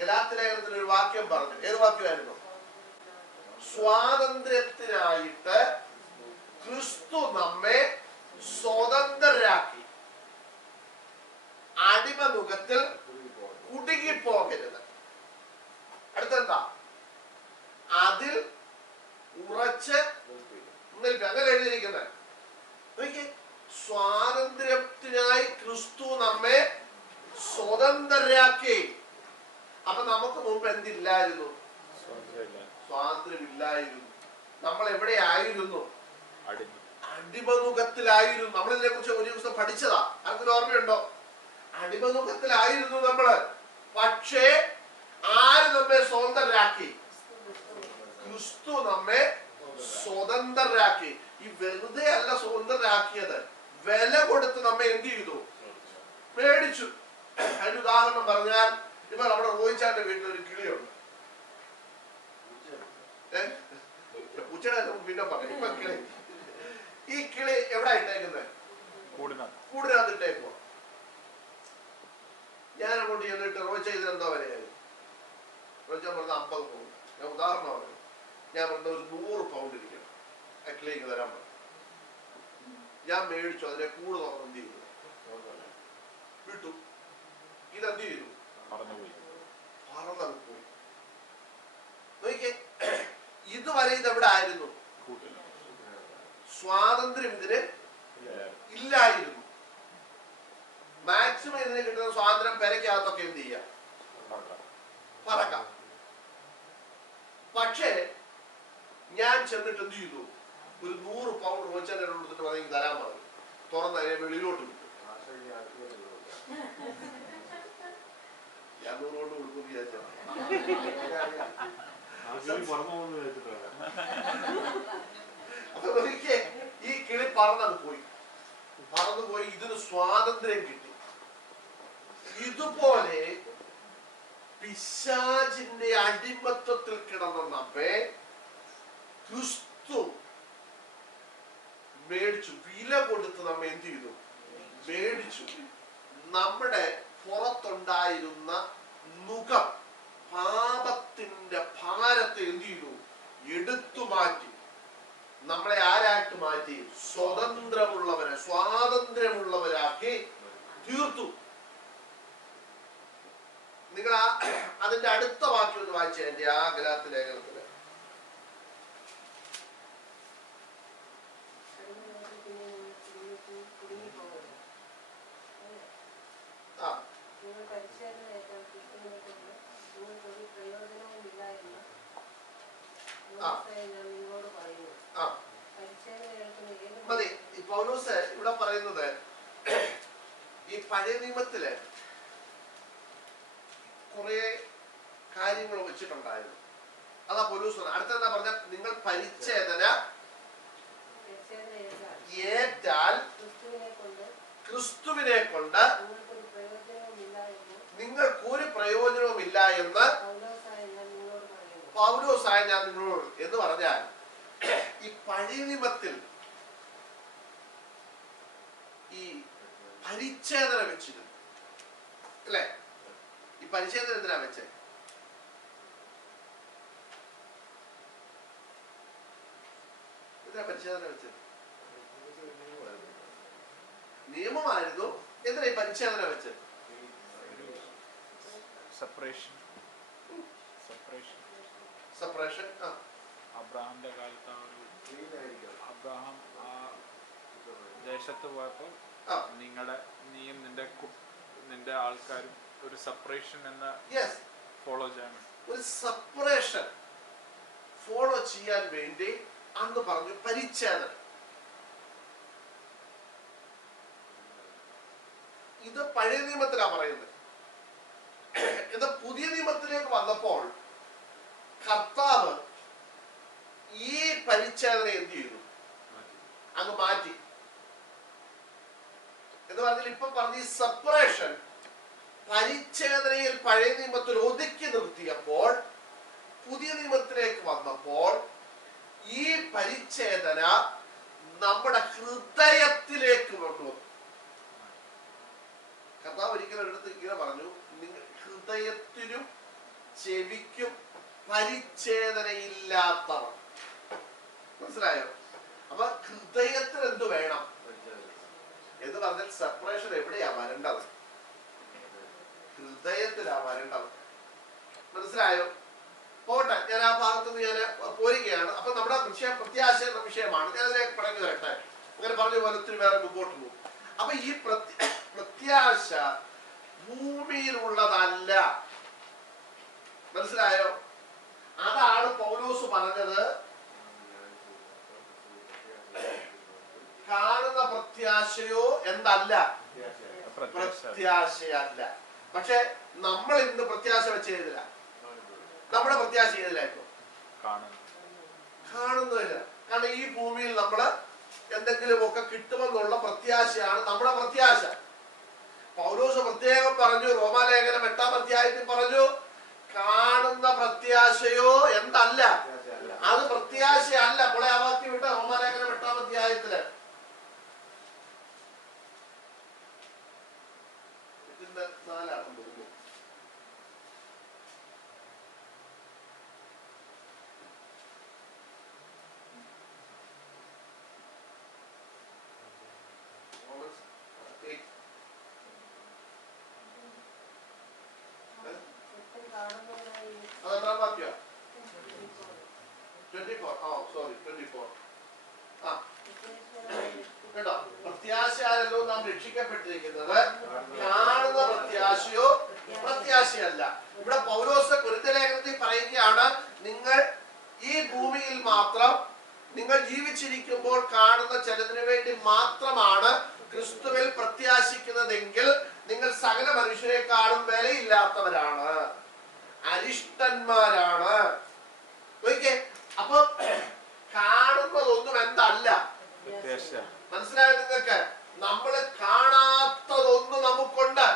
ഗലാത്യ ലേഖനത്തിൽ ഒരു വാക്യം പറഞ്ഞു. ഏത് വാക്യമായിരുന്നു? സ്വാതന്ത്ര്യത്തിനായിട്ട് ക്രിസ്തു നമ്മെ സ്വതന്ത്രരാക്കി, അടിമനുഖത്തിൽ കുടുങ്ങിപ്പോകരുത്. അടുത്തെന്താ? അതിൽ ഉറച്ച് നിൽക്കുക. അങ്ങനെ എഴുതിയിരിക്കുന്നത്. സ്വാതന്ത്ര്യത്തിനായി ക്രിസ്തു നമ്മെ സ്വതന്ത്രരാക്കി. അപ്പൊ നമുക്ക് മുമ്പ് എന്തില്ലായിരുന്നു? സ്വാതന്ത്ര്യമില്ലായിരുന്നു. നമ്മൾ എവിടെയായിരുന്നു? അടിമനുഖത്തിലായിരുന്നു. നമ്മൾ ഇതിനെ കുറിച്ച് ഒരു ദിവസം പഠിച്ചതാ. ആർക്കൊരു ഓർമ്മയുണ്ടോ? അടിമനുഖത്തിലായിരുന്നു നമ്മള്. പക്ഷേ ആര് നമ്മെ സ്വതന്ത്രരാക്കി? ക്രിസ്തു നമ്മെ സ്വതന്ത്രരാക്കി. ഈ വെറുതെ അല്ല സ്വതന്ത്രരാക്കിയത്, വില കൊടുത്ത് നമ്മെ എന്ത് ചെയ്തു? മേടിച്ചു. അതിന് ഉദാഹരണം പറഞ്ഞാൽ, ഇപ്പൊ നമ്മുടെ റോയിച്ചാന്റെ വീട്ടിൽ ഒരു കിളിയുണ്ട്. പൂച്ചയുടെ പിന്നെ പറയാം. ഇപ്പൊ കിളി, ഈ കിളി എവിടെ ഇട്ടേക്കുന്നത്? കൂടിനകത്ത് ഇട്ടേക്കുവാ. ഞാൻ അങ്ങോട്ട് ചെന്നിട്ട് റോയിച്ച ഇതിനെന്തോ വരെയായി? റോയിച്ച പറഞ്ഞ 50 പൗണ്ട്. ഞാൻ ഉദാഹരണം പറഞ്ഞു. ഞാൻ പറഞ്ഞ ഒരു 100 പൗണ്ട് ഇരിക്കണം ആ കിളിക്ക് തരാൻ പറഞ്ഞു. ഞാൻ മേടിച്ചു. അതിനെ കൂട് തുറന്ന് എന്ത് ചെയ്തു? വിട്ടു. ഇതെന്ത് ചെയ്തു? പറന്നങ്ങ് പോയി. നോക്കിയേ, ഇതുവരെ ഇതെവിടെ ആയിരുന്നു? സ്വാതന്ത്ര്യം ഇതിന് ഇല്ലായിരുന്നു. മാക്സിമം ഇതിന് കിട്ടുന്ന സ്വാതന്ത്ര്യം പെരക്കകത്തൊക്കെ എന്ത് ചെയ്യാം? പറക്കാം. പക്ഷേ ഞാൻ ചെന്നിട്ട് എന്ത് ചെയ്തു? ഒരു 100 പൗണ്ട് റോച്ചനെ കൊടുത്തിട്ട് പറഞ്ഞെങ്കിൽ തരാൻ പറഞ്ഞു. തുറന്ന് അതിനെ വെളിയിലോട്ട് വിട്ടു. ഞാൻ 100 കൊണ്ട് കൊടുക്കും വിചാരിച്ച. അപ്പൊ ഒരിക്കൽ ഈ കിളി പറന്നത് പോയി. പറന്നുപോയി. ഇതിന് സ്വാതന്ത്ര്യം കിട്ടി. ഇതുപോലെ പിശാചിന്റെ അടിമത്വത്തിൽ കിടന്ന നമ്മെ ക്രിസ്തു മേടിച്ചു. വില കൊടുത്ത് നമ്മെ എന്ത് ചെയ്തു? മേടിച്ചു. നമ്മുടെ പുറത്തുണ്ടായിരുന്ന നുകം, പാപത്തിന്റെ ഭാരത്തെ എന്ത് ചെയ്തു? എടുത്തു മാറ്റി. നമ്മളെ ആരായിട്ട് മാറ്റി? സ്വതന്ത്രമുള്ളവരെ, സ്വാതന്ത്ര്യമുള്ളവരാക്കി തീർത്തു. നിങ്ങൾ അതിന്റെ അടുത്ത വാക്യം ഒന്ന് വായിച്ചേ. എന്റെ ആ ഗലാത്യ ലേഖനത്തില് മതി. പൗലോസ് ഇവിടെ പറയുന്നത്, ഈ പഴയ നിയമത്തില് കുറെ കാര്യങ്ങൾ വെച്ചിട്ടുണ്ടായിരുന്നു. അതാ പൗലോസ് അടുത്തെന്താ പറഞ്ഞ? നിങ്ങൾ പരിച്ഛേദന ഏറ്റാൽ ക്രിസ്തുവിനെ കൊണ്ട് നിങ്ങൾക്കൊരു പ്രയോജനവുമില്ല എന്ന് പൗലോസായ ഞാൻ നിങ്ങളോട് എന്ന് പറഞ്ഞാൽ, ഈ പഴയ നിയമത്തിൽ ഈ പരിച്ഛേദന വെച്ചിരുന്നു അല്ലെ? ഈ പരിച്ഛേദന എന്തിനാ വെച്ചേ? എന്തിനാ പരിച്ഛേദന വെച്ചത്? നിയമമായിരുന്നു. എന്തിനാ ഈ പരിച്ഛേദന വെച്ചത്? സെപ്പറേഷൻ. അബ്രഹാമിന്റെ കാലത്ത് അബ്രഹാം ആ ദേശത്ത് പോയപ്പോൾ നീയും നിന്റെ ആൾക്കാരും ഒരു സെപ്പറേഷൻ എന്ന ഫോളോ ചെയ്യണം. ഒരു സെപ്പറേഷൻ ഫോളോ ചെയ്യാൻ വേണ്ടി അന്ന് പറഞ്ഞു പരിച്ഛേദന. ഇത് പഴയ നിയമത്തിലാ പറയുന്നത്. ഇത് പുതിയ നിയമത്തിലേക്ക് വന്നപ്പോൾ കർത്താവ് ഈ പരിച്ഛേദന എന്ത് ചെയ്തു? അങ്ങ് മാറ്റി. എന്ന് പറഞ്ഞാൽ ഇപ്പൊ പറഞ്ഞ ഈ സെപ്പറേഷൻ പരിച്ഛേദനയിൽ പഴയ നിയമത്തിൽ ഒതുക്കി നിർത്തിയപ്പോൾ പുതിയ നിയമത്തിലേക്ക് വന്നപ്പോൾ ഈ പരിച്ഛേദന നമ്മുടെ ഹൃദയത്തിലേക്ക് കൊണ്ടുവന്നു. കർത്താവ് ഒരിക്കലും എടുത്ത് ഇങ്ങനെ പറഞ്ഞു, നിങ്ങൾ ഹൃദയത്തിനും ചെവിക്കും പരിച്ഛേദനയില്ലാത്തവർ. മനസ്സിലായോ? അപ്പൊ ഹൃദയത്തിൽ എന്ത് വേണം എന്ന് പറഞ്ഞാൽ സെപ്പറേഷൻ എവിടെയാ വരേണ്ടത്? ഹൃദയത്തിലാ വരേണ്ടത്. മനസ്സിലായോ? പോട്ടെ, ഞാൻ ആ ഭാഗത്തുനിന്ന് ഞാൻ പോരുകയാണ്. അപ്പൊ നമ്മുടെ വിഷയം പ്രത്യാശ എന്ന വിഷയമാണ്. ഞാൻ അതിലേക്ക് പറഞ്ഞു വരട്ടെ. അങ്ങനെ പറഞ്ഞ പോലെ ഒത്തിരി വേറെ മുമ്പോട്ട് പോകും. അപ്പൊ ഈ പ്രത്യാശ ഭൂമിയിലുള്ളതല്ല. മനസ്സിലായോ? അതാണ് പൗലോസ് പറഞ്ഞത്, കാണുന്ന പ്രത്യാശയോ എന്തല്ല, പ്രത്യാശയല്ല. പക്ഷെ നമ്മൾ ഇന്ന് പ്രത്യാശ വെച്ച് ചെയ്തില്ല. നമ്മുടെ പ്രത്യാശ ചെയ്തില്ലായിരുന്നു, കാണുന്നില്ല. കാരണം ഈ ഭൂമിയിൽ നമ്മള് എന്തെങ്കിലുമൊക്കെ കിട്ടുമെന്നുള്ള പ്രത്യാശയാണ് നമ്മുടെ പ്രത്യാശ. പൗലോസ് പ്രത്യേകം പറഞ്ഞു, റോമാലേഖനം 8-ാം അധ്യായത്തിൽ പറഞ്ഞു, കാണുന്ന പ്രത്യാശയോ എന്തല്ല, അത് പ്രത്യാശയല്ല. നമ്മളെ ആ വാക്യം വിട്ട റോമാലേഖനം 8-ാം അധ്യായത്തില് ഇതിന്റെ 4 അതെന്താ വാക്യം? 24. സോറി 24. കേട്ടോ, പ്രത്യാശയാലല്ലോ നാം രക്ഷിക്കപ്പെട്ടിരിക്കുന്നത്, കാണുന്ന പ്രത്യാശയോ പ്രത്യാശയല്ല. ഇവിടെ പൗലോസ് കൊരിന്ത്യർ ലേഖനത്തിൽ പറയുകയാണ്, നിങ്ങൾ ഈ ഭൂമിയിൽ മാത്രം നിങ്ങൾ ജീവിച്ചിരിക്കുമ്പോൾ കാണുന്ന ചിലതിനു വേണ്ടി മാത്രമാണ് ക്രിസ്തുവിൽ പ്രത്യാശിക്കുന്നതെങ്കിൽ നിങ്ങൾ സകല മനുഷ്യരെക്കാളും വിലയില്ലാത്തവരാണ്, അരിഷ്ടന്മാരാണ്. അപ്പൊ കാണുന്നതൊന്നും എന്തല്ല, മനസ്സിലായോ നിങ്ങൾക്ക്? നമ്മൾ കാണാത്തതൊന്നും നമുക്കുണ്ട്.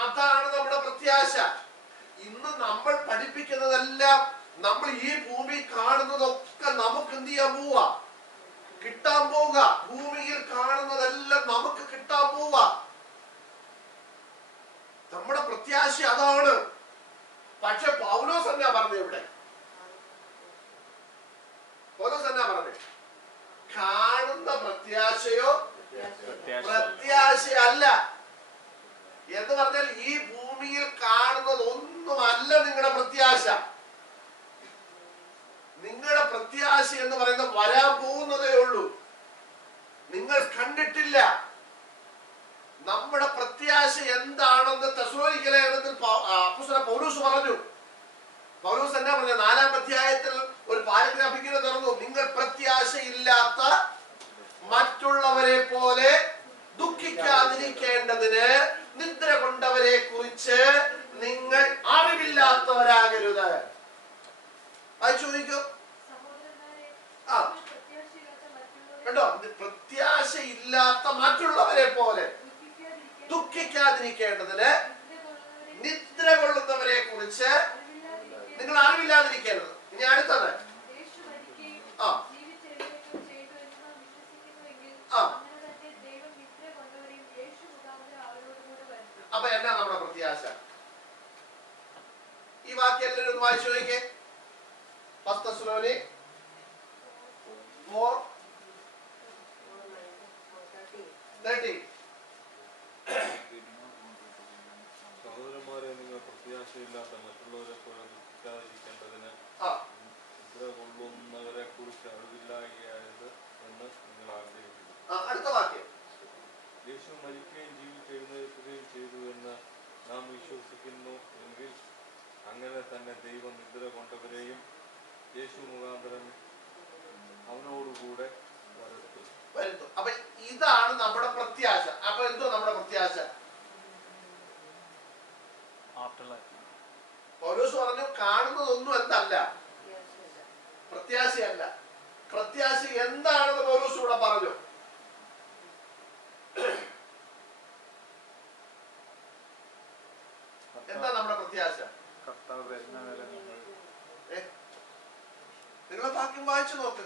അതാണ് നമ്മുടെ പ്രത്യാശ. ഇന്ന് നമ്മൾ പഠിപ്പിക്കുന്നതെല്ലാം, നമ്മൾ ഈ ഭൂമി കാണുന്നതൊക്കെ നമുക്ക് എന്ത് ചെയ്യാൻ പോവുക, കിട്ടാൻ പോവുക. ഭൂമിയിൽ കാണുന്നതെല്ലാം നമുക്ക് കിട്ടാൻ പോവുക. നമ്മുടെ പ്രത്യാശ അതാണ്. പക്ഷെ പൗലോസ് എന്നാ പറഞ്ഞത്? ഇവിടെ പൗലോസ് എന്നാ പറഞ്ഞത്? കാണുന്ന പ്രത്യാശയോ പ്രത്യാശയല്ല എന്ന് പറഞ്ഞാൽ ഈ ഭൂമിയിൽ കാണുന്നതൊന്നുമല്ല നിങ്ങളുടെ പ്രത്യാശ. നിങ്ങളുടെ പ്രത്യാശ എന്ന് പറയുന്നത് വരാൻ പോകുന്നതേ ഉള്ളൂ, നിങ്ങൾ കണ്ടിട്ടില്ല. നമ്മുടെ പ്രത്യാശ എന്താണെന്ന് തെസ്സലോനിക്ക ലേഖനത്തിൽ അപ്പോസ്തലൻ പൗലോസ് പറഞ്ഞു. പൗലോസ് എന്നാ പറഞ്ഞ 4-ാം അധ്യായത്തിൽ ഒരു പാരഗ്രാഫ് ഇങ്ങനെ തുറന്നു, നിങ്ങൾ പ്രത്യാശയില്ലാത്ത മറ്റുള്ളവരെ പോലെ ദുഃഖിക്കാതിരിക്കേണ്ടതിന് നിദ്ര കൊണ്ടവരെ കുറിച്ച് നിങ്ങൾ അറിവില്ലാത്തവരാകരുത്. അത് ചോദിക്കൂ. കണ്ടോ, പ്രത്യാശയില്ലാത്ത മറ്റുള്ളവരെ പോലെ ദുഃഖിക്കാതിരിക്കേണ്ടതിന് നിദ്ര കൊള്ളുന്നവരെ കുറിച്ച് നിങ്ങൾ അറിവില്ലാതിരിക്കേണ്ടത്. ഇനി അടുത്തത് അപ്പൊ എന്നാ നമ്മുടെ പ്രത്യാശ? ഈ വാക്യം എല്ലാവരും ഒന്ന് വായിച്ചു നോക്കിക്കേ. 1 Thessalonians 4:30. സഹോദരന്മാരെ, നിങ്ങൾ പ്രത്യാശയില്ലാത്ത മറ്റുള്ളവരെ പോലെ ദുഃഖിക്കാതിരിക്കേണ്ടതിന് നിദ്ര കൊള്ളുന്നവരെ കുറിച്ച് അറിവില്ലായ്കയായത് എന്ന് നിങ്ങൾ ആഗ്രഹിക്കുന്നു. അടുത്ത വാക്യം, യേശു മരിക്കുകയും ജീവിച്ചെഴുന്നേൽക്കുകയും ചെയ്തു എന്ന് നാം വിശ്വസിക്കുന്നു എങ്കിൽ അങ്ങനെ തന്നെ ദൈവം നിദ്ര കൊണ്ടവരെയും യേശു മുഖാന്തരം അവനോടുകൂടെ വരുന്നു. അപ്പൊ ഇതാണ് നമ്മുടെ പ്രത്യാശ. അപ്പൊ എന്തോ നമ്മുടെ പ്രത്യാശ? പൗലോസ് പറഞ്ഞു, കാണുന്നതൊന്നും എന്തല്ല, പ്രത്യാശയല്ല. പ്രത്യാശ എന്താണെന്ന് പൗലോസ് ഇവിടെ പറഞ്ഞു. എന്താ നമ്മുടെ പ്രത്യാശ? നിങ്ങൾ വാക്യം വായിച്ചു നോക്ക്.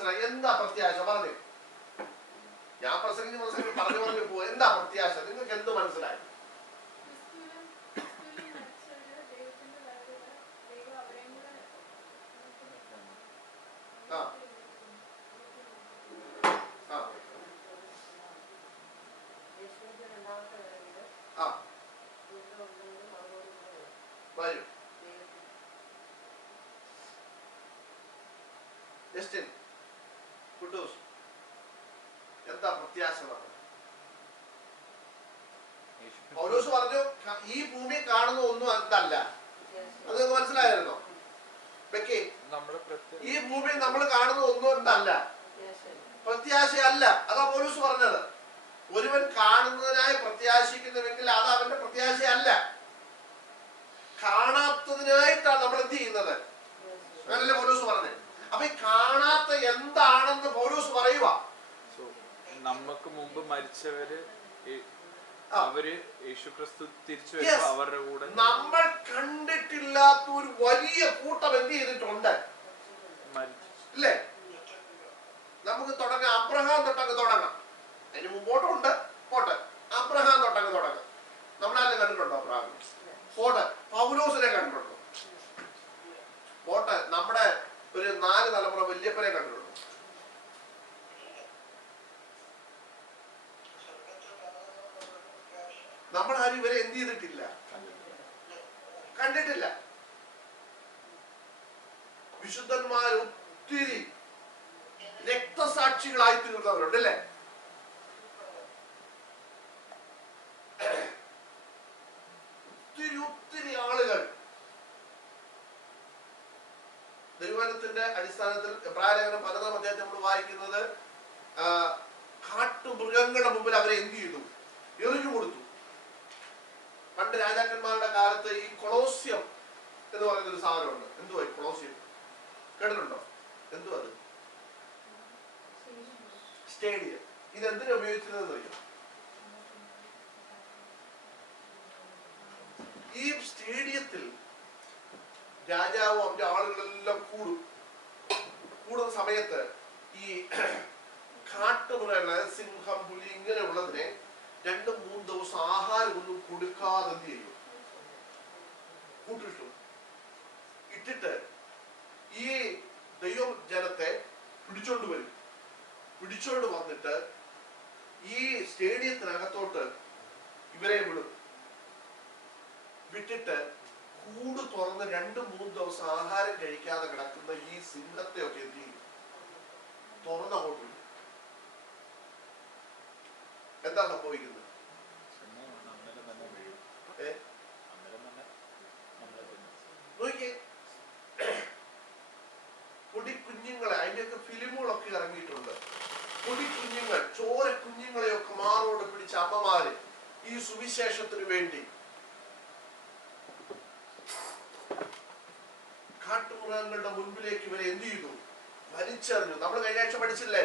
മനസ്സിലായി? എന്താ പ്രത്യാശ പറഞ്ഞു? ഞാൻ പ്രസംഗിച്ച് പറഞ്ഞു പോവാ. എന്താ പ്രത്യാശ? നിങ്ങൾക്ക് എന്ത് മനസ്സിലായി? എന്താ പ്രത്യാശ? പൗലോസ് പറഞ്ഞു ഈ ഭൂമി കാണുന്ന ഒന്നും എന്തല്ല. അത് മനസ്സിലായിരുന്നോ? ഈ ഭൂമി നമ്മൾ കാണുന്ന ഒന്നും എന്തല്ല, പ്രത്യാശയല്ല. അതാ പൗലോസ് പറഞ്ഞത്. ഒരുവൻ കാണുന്നതിനായി പ്രത്യാശിക്കുന്നുവെങ്കിൽ അത് അവന്റെ പ്രത്യാശയല്ല. കാണാത്തതിനായിട്ടാണ് നമ്മൾ എന്ത് ചെയ്യുന്നത്? അങ്ങനല്ലേ പൗലോസ് പറഞ്ഞത്? അപ്പൊ ഈ കാണാത്ത എന്താണെന്ന് പൗലോസ് പറയുക. നമുക്ക് മുമ്പ് മരിച്ചവര് അവര് യേശുക്രിസ്തു തിരിച്ചു വരുമ്പോ അവരുടെ കൂടെ നമ്മൾ കണ്ടിട്ടില്ലാത്ത ഒരു വലിയ കൂട്ടം എന്ത് ചെയ്തിട്ടുണ്ട് അല്ലേ? നമുക്ക് തുടങ്ങാം. അബ്രഹാം തൊട്ടങ്ങ് തുടങ്ങാം. അതിന് മുമ്പോട്ടുണ്ട് പോട്ടെ. അബ്രഹാം തൊട്ടങ്ങ് തുടങ്ങാം. നമ്മളാരും കണ്ടിട്ടുണ്ടോ അബ്രഹാം? പോട്ടെ. പൗലോസിനെ കണ്ടിട്ടുണ്ടോ? പോട്ടെ. നമ്മുടെ ഒരു 4 തലമുറ വല്യപ്പനെ കണ്ടിട്ടുണ്ടോ? നമ്മളാരും ഇവരെ എന്ത് ചെയ്തിട്ടില്ല, കണ്ടിട്ടില്ല. വിശുദ്ധന്മാർ ഒത്തിരി രക്തസാക്ഷികളായി തീർന്നവരുണ്ട് അല്ലേ? ഒത്തിരി ആളുകൾ ദൈവവചനത്തിന്റെ അടിസ്ഥാനത്തിൽ എബ്രായലേഖനം 11-ാം അധ്യായത്തിൽ നമ്മൾ വായിക്കുന്നത് കാട്ടുമൃഗങ്ങളുടെ മുമ്പിൽ അവരെ എന്ത് ചെയ്തു? എറിഞ്ഞു കൊടുത്തു. പണ്ട് രാജാക്കന്മാരുടെ കാലത്ത് ഈ കൊളോസ്യം എന്ന് പറയുന്ന ഒരു സാധനമുണ്ട്. എന്തുവാ കൊളോസ്യം? കേട്ടിട്ടുണ്ടോ? എന്തുവാ അത്? സ്റ്റേഡിയം. ഇത് എന്തിനാ ഉപയോഗിച്ചിരുന്നത് അറിയോ? ഈ സ്റ്റേഡിയത്തിൽ രാജാവും അവന്റെ ആളുകളെല്ലാം കൂടുന്ന സമയത്ത് ഈ കാട്ടുമൃഗങ്ങൾ, സിംഹം, പുലി ഇങ്ങനെയുള്ളതിനെ 2-3 ദിവസം ആഹാരം ഒന്നും കൊടുക്കാതെ എന്ത് ചെയ്യും? കൂട്ടിട്ടു. ഇട്ടിട്ട് ഈ ദൈവജനത്തെ പിടിച്ചോണ്ട് വരും. പിടിച്ചോണ്ട് വന്നിട്ട് ഈ സ്റ്റേഡിയത്തിനകത്തോട്ട് ഇവരെ വിടും. വിട്ടിട്ട് കൂട് തുറന്ന് 2-3 ദിവസം ആഹാരം കഴിക്കാതെ കിടക്കുന്ന ഈ സിംഹത്തെ ഒക്കെ എന്ത് ചെയ്യും? തുറന്നങ്ങോട്ട് വിടും. എന്താ സംഭവിക്കുന്നത്? പൊടിക്കുഞ്ഞുങ്ങളെ, അതിന്റെയൊക്കെ ഫിലിമുകളൊക്കെ ഇറങ്ങിയിട്ടുണ്ട്. പൊടിക്കുഞ്ഞുങ്ങൾ, ചോര കുഞ്ഞുങ്ങളെയൊക്കെ മാറോട് പിടിച്ച അമ്മമാര് ഈ സുവിശേഷത്തിന് വേണ്ടി കാട്ടുമൃഗങ്ങളുടെ മുൻപിലേക്ക് ഇവരെ എന്ത് ചെയ്തു? വലിച്ചെറിഞ്ഞു. നമ്മൾ കഴിഞ്ഞ ആഴ്ച പഠിച്ചില്ലേ?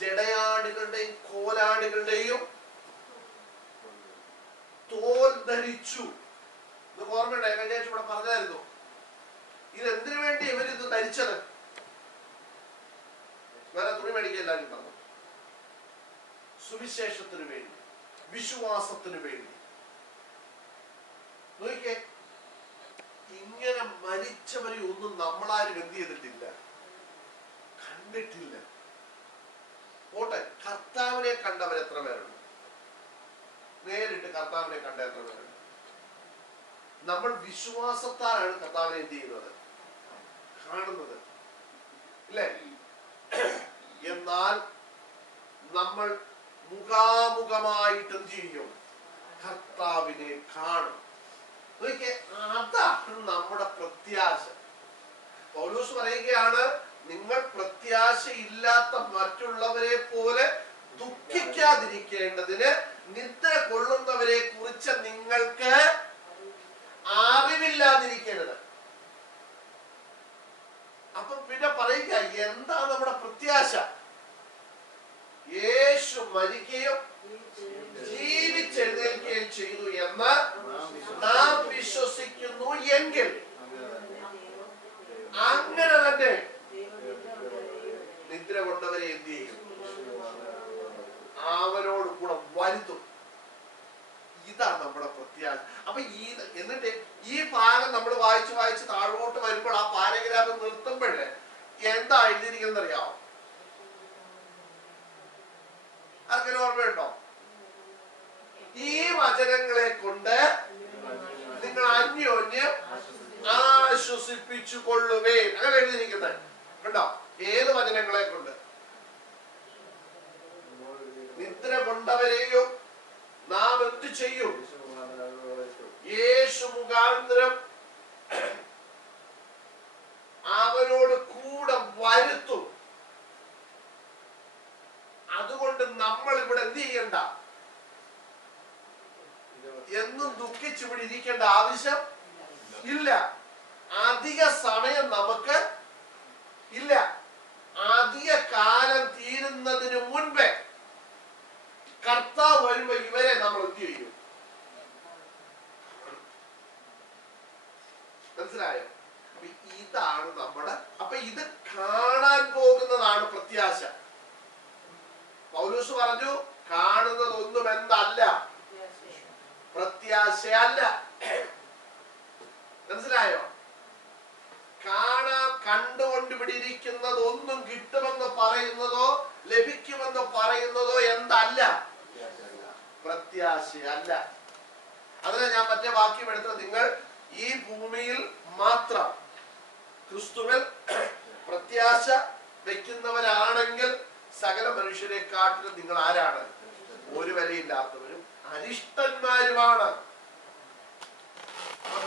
ജടയാടികളുടെയും കോലാടികളുടെയും തോൽ ധരിച്ചു. ഇത് ഓർമ്മയുണ്ടായി? കഴിഞ്ഞ ആഴ്ച ഇവിടെ പറഞ്ഞായിരുന്നു. ഇതെന്തിനു വേണ്ടി ഇവരിത് ധരിച്ചത്? വേറെ തുണി മേടിക്കല്ലാരും പറഞ്ഞു. സുവിശേഷത്തിന് വേണ്ടി, വിശ്വാസത്തിന് വേണ്ടി. നോക്കിക്കേ, ഇങ്ങനെ മരിച്ചവരെ ഒന്നും നമ്മളാരും എന്ത് ചെയ്തിട്ടില്ല, കണ്ടിട്ടില്ല. പോട്ടെ, കർത്താവിനെ കണ്ടവർ എത്ര പേരുണ്ട്? നേരിട്ട് കർത്താവിനെ കണ്ട എത്ര പേരുണ്ട്? നമ്മൾ വിശ്വാസത്താലാണ് കർത്താവിനെ എന്ത് ചെയ്യുന്നത്? കാണുന്നത് ഇല്ലേ? എന്നാൽ നമ്മൾ മുഖാമുഖമായിട്ട് എന്ത് ചെയ്യും? കർത്താവിനെ കാണും. അതാണ് നമ്മുടെ പ്രത്യാശ. പൗലോസ് പറയുകയാണ്, നിങ്ങൾ പ്രത്യാശയില്ലാത്ത മറ്റുള്ളവരെ പോലെ ദുഃഖിക്കാതിരിക്കേണ്ടതിന് നിദ്ര കൊള്ളുന്നവരെ കുറിച്ച് നിങ്ങൾക്ക് അറിവില്ലാതിരിക്കരുത്. അപ്പൊ പിന്നെ പറയുക, എന്താ നമ്മുടെ പ്രത്യാശ? യേശു മരിക്കുകയും ജീവിച്ചെഴുന്നേൽക്കുകയും ചെയ്തു എന്ന് നാം വിശ്വസിക്കുന്നു എങ്കിൽ അങ്ങനെ തന്നെ നിദ്ര കൊണ്ടവരെ എന്ത് ചെയ്യും? അവനോട് കൂടെ വരുത്തും. ഇതാണ് നമ്മുടെ പ്രത്യാശ. അപ്പൊ എന്നിട്ട് ഈ ഭാഗം നമ്മൾ വായിച്ച് വായിച്ച് താഴോട്ട് വരുമ്പോൾ ആ പാരഗ്രാഫ് നിർത്തുമ്പോഴ് എന്താ എഴുതിയിരിക്കുന്നത് അറിയാമോ? ആർക്കൊരു ഓർമ്മയുണ്ടോ? ഈ വചനങ്ങളെ കൊണ്ട് നിങ്ങൾ അന്യോന്യം ആശ്വസിപ്പിച്ചു കൊള്ളുവേ. അങ്ങനെ എഴുതിയിരിക്കുന്നത് കണ്ടോ? ഏത് വചനങ്ങളെ കൊണ്ട്? നിദ്ര കൊണ്ടവരെയും നാം എന്ത് ചെയ്യും? യേശു മുഖാന്തരം അവനോട് കൂടെ വരുത്തും. അതുകൊണ്ട് നമ്മൾ ഇവിടെ എന്ത് ചെയ്യണ്ട? എന്നും ദുഃഖിച്ചിവിടെ ഇരിക്കേണ്ട ആവശ്യം ഇല്ല. അധിക സമയം നമുക്ക് ഇല്ല. അധിക കാലം തീരുന്നതിന് മുൻപേ കർത്താവ് വരുമ്പോ ഇവരെ നമ്മൾ എന്ത് ചെയ്യും? മനസ്സിലായോ? ഇതാണ് നമ്മുടെ, അപ്പൊ ഇത് കാണാൻ പോകുന്നതാണ് പ്രത്യാശ. പൗലോസ് പറഞ്ഞു കാണുന്നതൊന്നും എന്തല്ല, പ്രത്യാശയല്ല. മനസ്സിലായോ? കണ്ടുകൊണ്ട് ഇവിടെ ഇരിക്കുന്നത് ഒന്നും കിട്ടുമെന്ന് പറയുന്നതോ ലഭിക്കുമെന്ന് പറയുന്നതോ എന്തല്ല, പ്രത്യാശയല്ല. അതിനെ ഞാൻ മറ്റേ വാക്യം എടുത്തത്, നിങ്ങൾ ഈ ഭൂമിയിൽ മാത്രം ക്രിസ്തുവിൽ പ്രത്യാശ വെക്കുന്നവരാണെങ്കിൽ സകല മനുഷ്യരെക്കാട്ടിലും നിങ്ങൾ ആരാണ്? ഒരു വിലയില്ലാത്തവരും അരിഷ്ടന്മാരുമാണ്.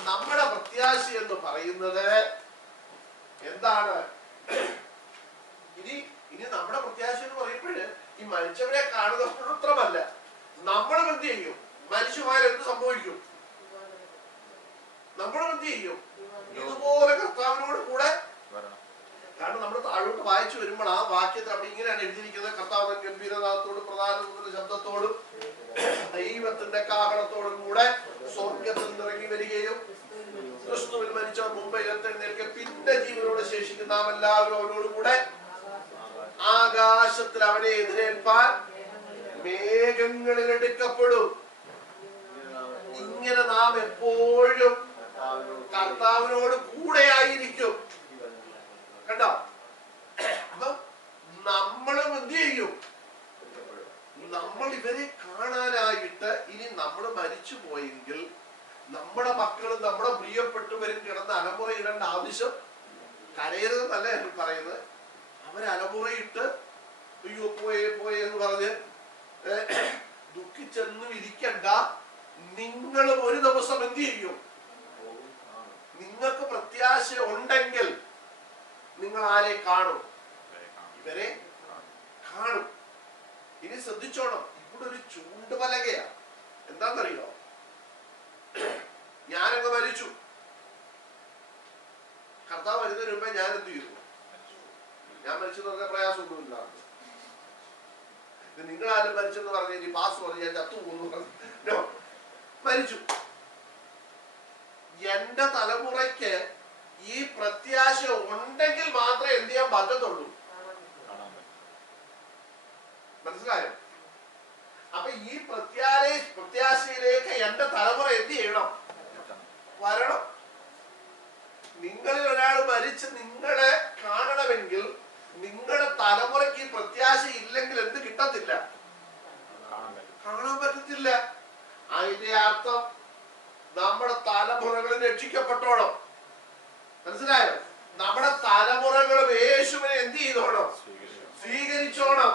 നമ്മുടെ പ്രത്യാശ എന്ന് പറയുന്നത് എന്താണ്? ഇനി നമ്മുടെ പ്രത്യാശ എന്ന് പറയുമ്പോഴ് ഈ മരിച്ചവരെ കാണുന്നത് മാത്രമല്ല, നമ്മളും എന്ത് ചെയ്യും? മനുഷ്യന്മാരെന്ത് സംഭവിക്കും? നമ്മളും എന്ത് ചെയ്യും? ഇതുപോലെ കർത്താവിനോട് കൂടെ. കാരണം നമ്മൾ താഴോട്ട് വായിച്ചു വരുമ്പോൾ ആ വാക്യത്തിൽ അവിടെ ഇങ്ങനെയാണ് എഴുതിയിരിക്കുന്നത്: കർത്താവ് ഗംഭീരനാഥത്തോടും പ്രധാന ശബ്ദത്തോടും ദൈവത്തിന്റെ കാഹളത്തോടും കൂടെ സ്വർഗത്തിൽ നിറങ്ങി വരികയും ക്രിസ്തുവിൽ മരിച്ചവർ മുമ്പ് ഉയർത്തെഴുന്നേൽക്കുക പിന്നെ ജീവനോട് ശേഷിക്കുന്ന നാം എല്ലാവരും അവനോട് കൂടെ ആകാശത്തിൽ അവനെ എതിരേൽപ്പാൻ മേഘങ്ങളിൽ എടുക്കപ്പെടും. ഇങ്ങനെ നാം എപ്പോഴും കർത്താവിനോട് കൂടെ ആയിരിക്കും. കണ്ടോ? അപ്പം നമ്മളും എന്ത് ചെയ്യും? നമ്മൾ ഇവരെ കാണാനായിട്ട് ഇനി നമ്മൾ മരിച്ചു പോയെങ്കിൽ നമ്മുടെ മക്കളും നമ്മുടെ പ്രിയപ്പെട്ടവരും കിടന്ന് അലമുറയിടേണ്ട ആവശ്യം കരയരുതെന്നല്ല ഞാൻ പറയുന്നത്. അവരലമുറയിട്ട് അയ്യോ പോയേ പോയേ എന്ന് പറഞ്ഞ് ദുഃഖിച്ചെന്നും ഇരിക്കണ്ട. നിങ്ങളും ഒരു ദിവസം എന്ത് ചെയ്യും? നിങ്ങൾക്ക് പ്രത്യാശ ഉണ്ടെങ്കിൽ നിങ്ങൾ ആരെ കാണും? ഇവരെ കാണും. ഇനി ശ്രദ്ധിച്ചോണം, ഇവിടെ ഒരു ചൂണ്ടുപലകയാ. എന്താന്നറിയോ? ഞാനങ്ങ് മരിച്ചു, കർത്താവ് വരുന്നതിന് മുമ്പേ ഞാൻ എന്ത് ചെയ്തു? ഞാൻ മരിച്ചെന്ന് പറഞ്ഞ പ്രയാസമൊന്നുമില്ല. നിങ്ങളാരും മരിച്ചെന്ന് പറഞ്ഞ ഇനി പാസ് പറഞ്ഞ് ഞാൻ ചത്തു പോകുന്നു പറഞ്ഞു മരിച്ചു. എന്റെ തലമുറയ്ക്ക് ഈ പ്രത്യാശ ഉണ്ടെങ്കിൽ മാത്രമേ എന്ത് ചെയ്യാൻ പറ്റത്തുള്ളൂ. മനസ്സിലായോ? അപ്പൊ ഈ പ്രത്യാശയിലേക്ക് എന്റെ തലമുറ എന്ത് ചെയ്യണം? വരണം. നിങ്ങളിൽ ഒരാൾ മരിച്ച് നിങ്ങളെ കാണണമെങ്കിൽ നിങ്ങളുടെ തലമുറയ്ക്ക് ഈ പ്രത്യാശ ഇല്ലെങ്കിൽ എന്ത് കിട്ടത്തില്ല? കാണാൻ പറ്റത്തില്ല. അതിന്റെ അർത്ഥം നമ്മുടെ തലമുറകൾ രക്ഷിക്കപ്പെട്ടോണം. മനസ്സിലായോ? നമ്മുടെ തലമുറകളും യേശുവിനെ എന്ത് ചെയ്തോണം? സ്വീകരിച്ചോണം.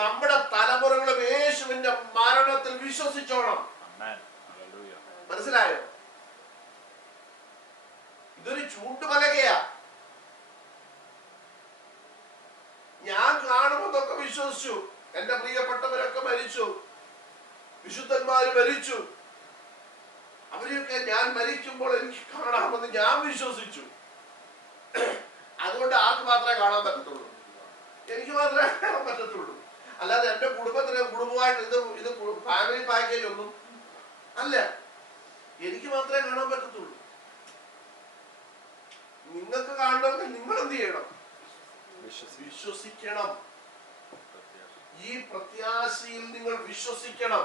നമ്മുടെ തലമുറകളും യേശുവിന്റെ മരണത്തിൽ വിശ്വസിച്ചോണം. മനസ്സിലായോ? ഇതൊരു ചൂണ്ടുപലകയാ. ഞാൻ കാണുമെന്നൊക്കെ വിശ്വസിച്ചു. എന്റെ പ്രിയപ്പെട്ടവരൊക്കെ മരിച്ചു, വിശുദ്ധന്മാര് മരിച്ചു. അവരെയൊക്കെ ഞാൻ മരിക്കുമ്പോൾ എനിക്ക് കാണാമെന്ന് ഞാൻ വിശ്വസിച്ചു. അതുകൊണ്ട് ആർക്ക് മാത്രമേ കാണാൻ പറ്റത്തുള്ളൂ? എനിക്ക് മാത്രമേ കാണാൻ പറ്റത്തുള്ളൂ. അല്ലാതെ എന്റെ കുടുംബമായിട്ട് ഇത് ഫാമിലി പാക്കേജ് ഒന്നും അല്ല. എനിക്ക് മാത്രമേ കാണാൻ പറ്റത്തുള്ളൂ. നിങ്ങൾക്ക് കാണണമെങ്കിൽ നിങ്ങൾ എന്ത് ചെയ്യണം? വിശ്വസിക്കണം. ഈ പ്രത്യാശയിൽ നിങ്ങൾ വിശ്വസിക്കണം.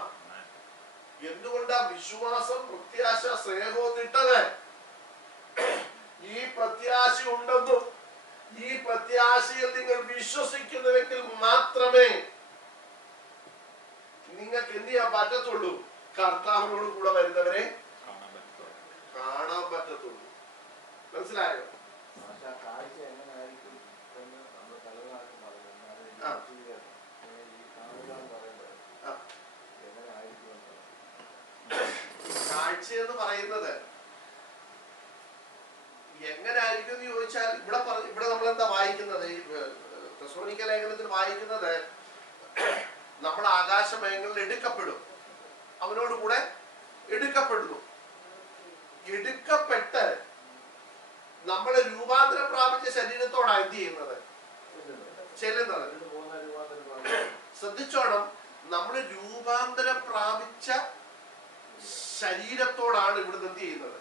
എന്തുകൊണ്ടാ വിശ്വാസം, പ്രത്യാശ, സ്നേഹവും ഇട്ടത്? ഈ പ്രത്യാശ ഉണ്ടെന്നും ഈ പ്രത്യാശയിൽ നിങ്ങൾ വിശ്വസിക്കുന്നുവെങ്കിൽ മാത്രമേ നിങ്ങൾക്ക് എന്ത് ചെയ്യാൻ പറ്റത്തുള്ളൂ? കർത്താവിനോട് കൂടെ വരുന്നവരെ കാണാൻ പറ്റത്തുള്ളൂ. മനസ്സിലായോ? കാഴ്ച എന്ന് പറയുന്നത് എങ്ങനെയായിരിക്കും എന്ന് ചോദിച്ചാൽ, ഇവിടെ നമ്മൾ എന്താ വായിക്കുന്നത്? ഈ തെസ്സലോനിക്ക ലേഖനത്തിൽ വായിക്കുന്നത്, നമ്മൾ ആകാശമേഘങ്ങളിൽ എടുക്കപ്പെടും, അവനോട് കൂടെ എടുക്കപ്പെടുന്നു. എടുക്കപ്പെട്ട് നമ്മള് രൂപാന്തരം പ്രാപിച്ച ശരീരത്തോടാണ് എന്ത് ചെയ്യുന്നത്? ചെല്ലുന്നത്. ശ്രദ്ധിച്ചോണം, നമ്മള് രൂപാന്തരം പ്രാപിച്ച ശരീരത്തോടാണ് ഇവിടുന്ന് എന്ത് ചെയ്യുന്നത്?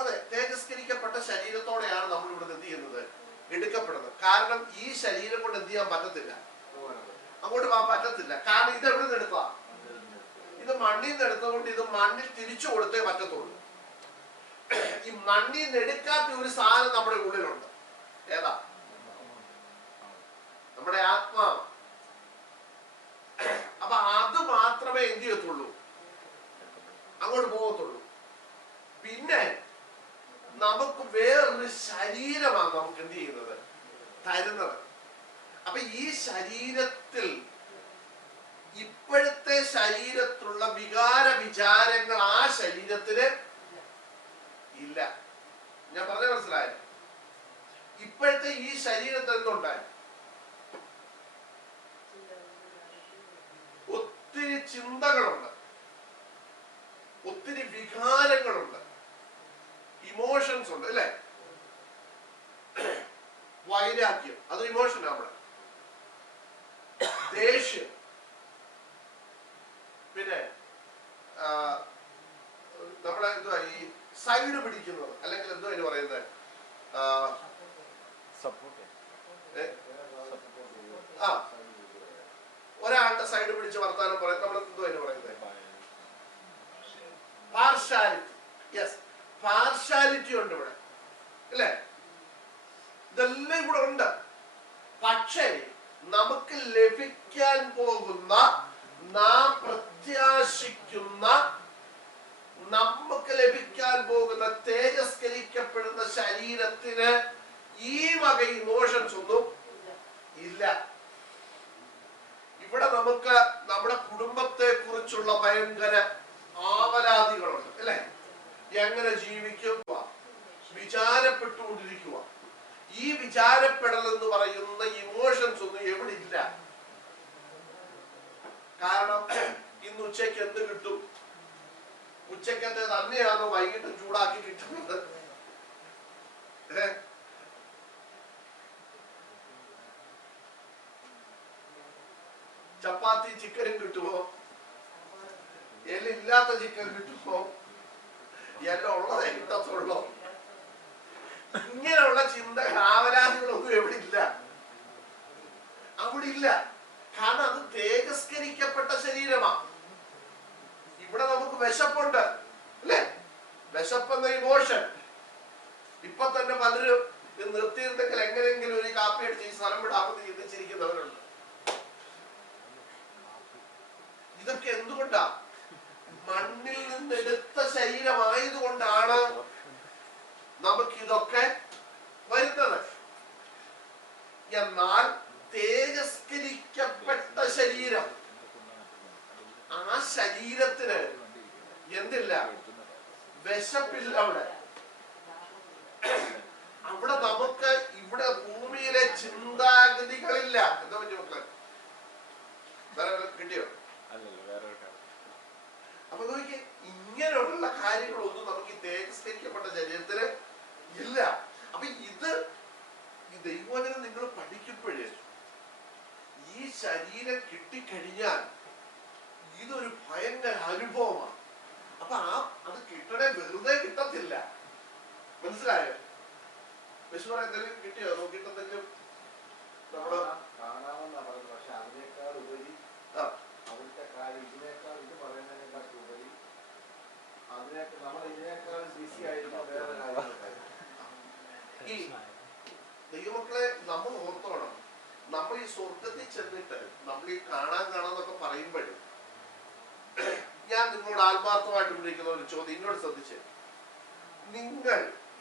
അതെ, തേജസ്കരിക്കപ്പെട്ട ശരീരത്തോടെയാണ് നമ്മൾ ഇവിടുന്ന് എന്ത് ചെയ്യുന്നത്? എടുക്കപ്പെടുന്നത്. കാരണം ഈ ശരീരം കൊണ്ട് എന്ത് ചെയ്യാൻ പറ്റത്തില്ല, അങ്ങോട്ട് പോകാൻ പറ്റത്തില്ല. കാരണം ഇത് എവിടെ നിന്ന് എടുത്താ? ഇത് മണ്ണിൽ നിന്ന് എടുത്തുകൊണ്ട് ഇത് മണ്ണിൽ തിരിച്ചു കൊടുത്തേ പറ്റത്തുള്ളൂ. ഈ മണ്ണിൽ നിന്ന് എടുക്കാത്ത ഒരു സാധനം നമ്മുടെ ഉള്ളിലുണ്ട്. ഏതാ? നമ്മുടെ ആത്മാവ്. അപ്പൊ അത് മാത്രമേ എന്ത് ചെയ്യത്തുള്ളൂ? അങ്ങോട്ട് പോകത്തുള്ളൂ. പിന്നെ നമുക്ക് വേറൊരു ശരീരമാണ് നമുക്ക് എന്ത് ചെയ്യുന്നത്? തരുന്നത്. അപ്പൊ ഈ ശരീരത്തിൽ, ഇപ്പോഴത്തെ ശരീരത്തിലുള്ള വികാര വിചാരങ്ങൾ ആ ശരീരത്തിന് ഇല്ല. ഞാൻ പറഞ്ഞ മനസ്സിലായോ? ഇപ്പോഴത്തെ ഈ ശരീരത്തിൽ എന്തുണ്ടായി? ഒത്തിരി ചിന്തകളുണ്ട്, ഒത്തിരി വികാരങ്ങളുണ്ട്, ഇമോഷൻസ് ഉണ്ട്, അല്ലേ? വൈരാഗ്യം, അത് ഇമോഷനാണ്. നമ്മുടെ ദേഷ്യം, പിന്നെ നമ്മളെ എന്തുവാ ഈ സൈഡ് പിടിക്കുന്നത്, അല്ലെങ്കിൽ എന്തോ അതിന് പറയുന്നത്, ഒരാളുടെ സൈഡ് പിടിച്ച് വർത്താനം പറയും. നമ്മൾ എന്തോ അതിന് പറയുന്നത്? പാർഷ്യാലിറ്റി. യെസ്, പാർഷ്യാലിറ്റി ഉണ്ട് ഇവിടെ, അല്ലേ? ഇതെല്ലാം ഇവിടെ ഉണ്ട്. പക്ഷേ നമുക്ക് ലഭിക്കാൻ പോകുന്ന, നാം പ്രത്യാശിക്കുന്ന, നമുക്ക് ലഭിക്കാൻ പോകുന്ന തേജസ്കരിക്കപ്പെടുന്ന ശരീരത്തിന് ഈ വക ഇമോഷൻസ് ഒന്നും ഇല്ല. ഇവിടെ നമുക്ക് നമ്മുടെ കുടുംബത്തെ കുറിച്ചുള്ള ഭയങ്കര ആവലാതികളുണ്ട്, അല്ലെ? എങ്ങനെ ജീവിക്കും വിചാരപ്പെട്ടുകൊണ്ടിരിക്കുക. ഈ വിചാരപ്പെടൽ എന്ന് പറയുന്ന ഇമോഷൻസ് ഒന്നും എവിടെ ഇല്ല. കാരണം ഇന്ന് ഉച്ചയ്ക്ക് എന്ത് കിട്ടും? ഉച്ചക്കത്തെ തന്നെയാണോ വൈകിട്ട് ചൂടാക്കി കിട്ടുന്നത്? ചപ്പാത്തി ചിക്കനും കിട്ടുമോ? എല്ലില്ലാത്ത ചിക്കൻ കിട്ടുമോ? എല്ലാം ഉള്ളതേ കിട്ടത്തുള്ളൂ. ഇങ്ങനെയുള്ള ചിന്ത, ആവലാതികളൊന്നും എവിടെ ഇല്ല, അവിടെ ഇല്ല. കാരണം അത് തേജസ്കരിക്കപ്പെട്ട ശരീരമാണ്. ഇവിടെ നമുക്ക് വിശപ്പുണ്ട്, അല്ലേ? വിശപ്പെന്ന ഇമോഷൻ. ഇപ്പൊ തന്നെ പലരും നിർത്തിയിരുന്നെങ്കിൽ എങ്ങനെയെങ്കിലും ഒരു കാപ്പി അടിച്ച് ഈ സ്ഥലം വിടാമെന്ന് ചിന്തിച്ചിരിക്കുന്നവരുണ്ട്. ഇതൊക്കെ എന്തുകൊണ്ടാ? മണ്ണിൽ നിന്നെടുത്ത ശരീരമായതുകൊണ്ടാണ് നമുക്കിതൊക്കെ വരുന്നത്. എന്നാൽ തേജസ്കരിക്കപ്പെട്ട ശരീരം, ആ ശരീരത്തിന് എന്തില്ല? വിശപ്പില്ല. അവിടെ നമുക്ക് ഇവിടെ ഭൂമിയിലെ ചിന്താഗതികളില്ല. എന്താ പറ്റി മക്കളെ? വേറെ കിട്ടിയോ? അപ്പൊ നോക്കി, ഇങ്ങനെയുള്ള കാര്യങ്ങളൊന്നും നമുക്ക് ഈ തേജസ്കരിക്കപ്പെട്ട ശരീരത്തിന് ഇല്ല. അപ്പൊ ഇത് ഈ ദൈവവചനം നിങ്ങൾ പഠിക്കുമ്പോഴേ, ഈ ശരീരം കിട്ടിക്കഴിഞ്ഞാൽ ഇതൊരു ഭയങ്കര അനുഭവമാണ്. അപ്പൊ അത് കിട്ടണേ വെറുതെ കിട്ടത്തില്ല. മനസ്സിലായോ? വിശ്വ എന്തെങ്കിലും കിട്ടിയോ? നോക്കിയിട്ട് എന്തെങ്കിലും ഈ സ്വർഗത്തിൽ ചെന്നിട്ട് നമ്മൾ ഈ കാണാന്നൊക്കെ പറയുമ്പോഴും ഞാൻ നിങ്ങളോട് ആത്മാർത്ഥമായിട്ട് വിളിക്കുന്ന ഒരു ചോദ്യം ഇങ്ങോട്ട് ശ്രദ്ധിച്ച്. നിങ്ങൾ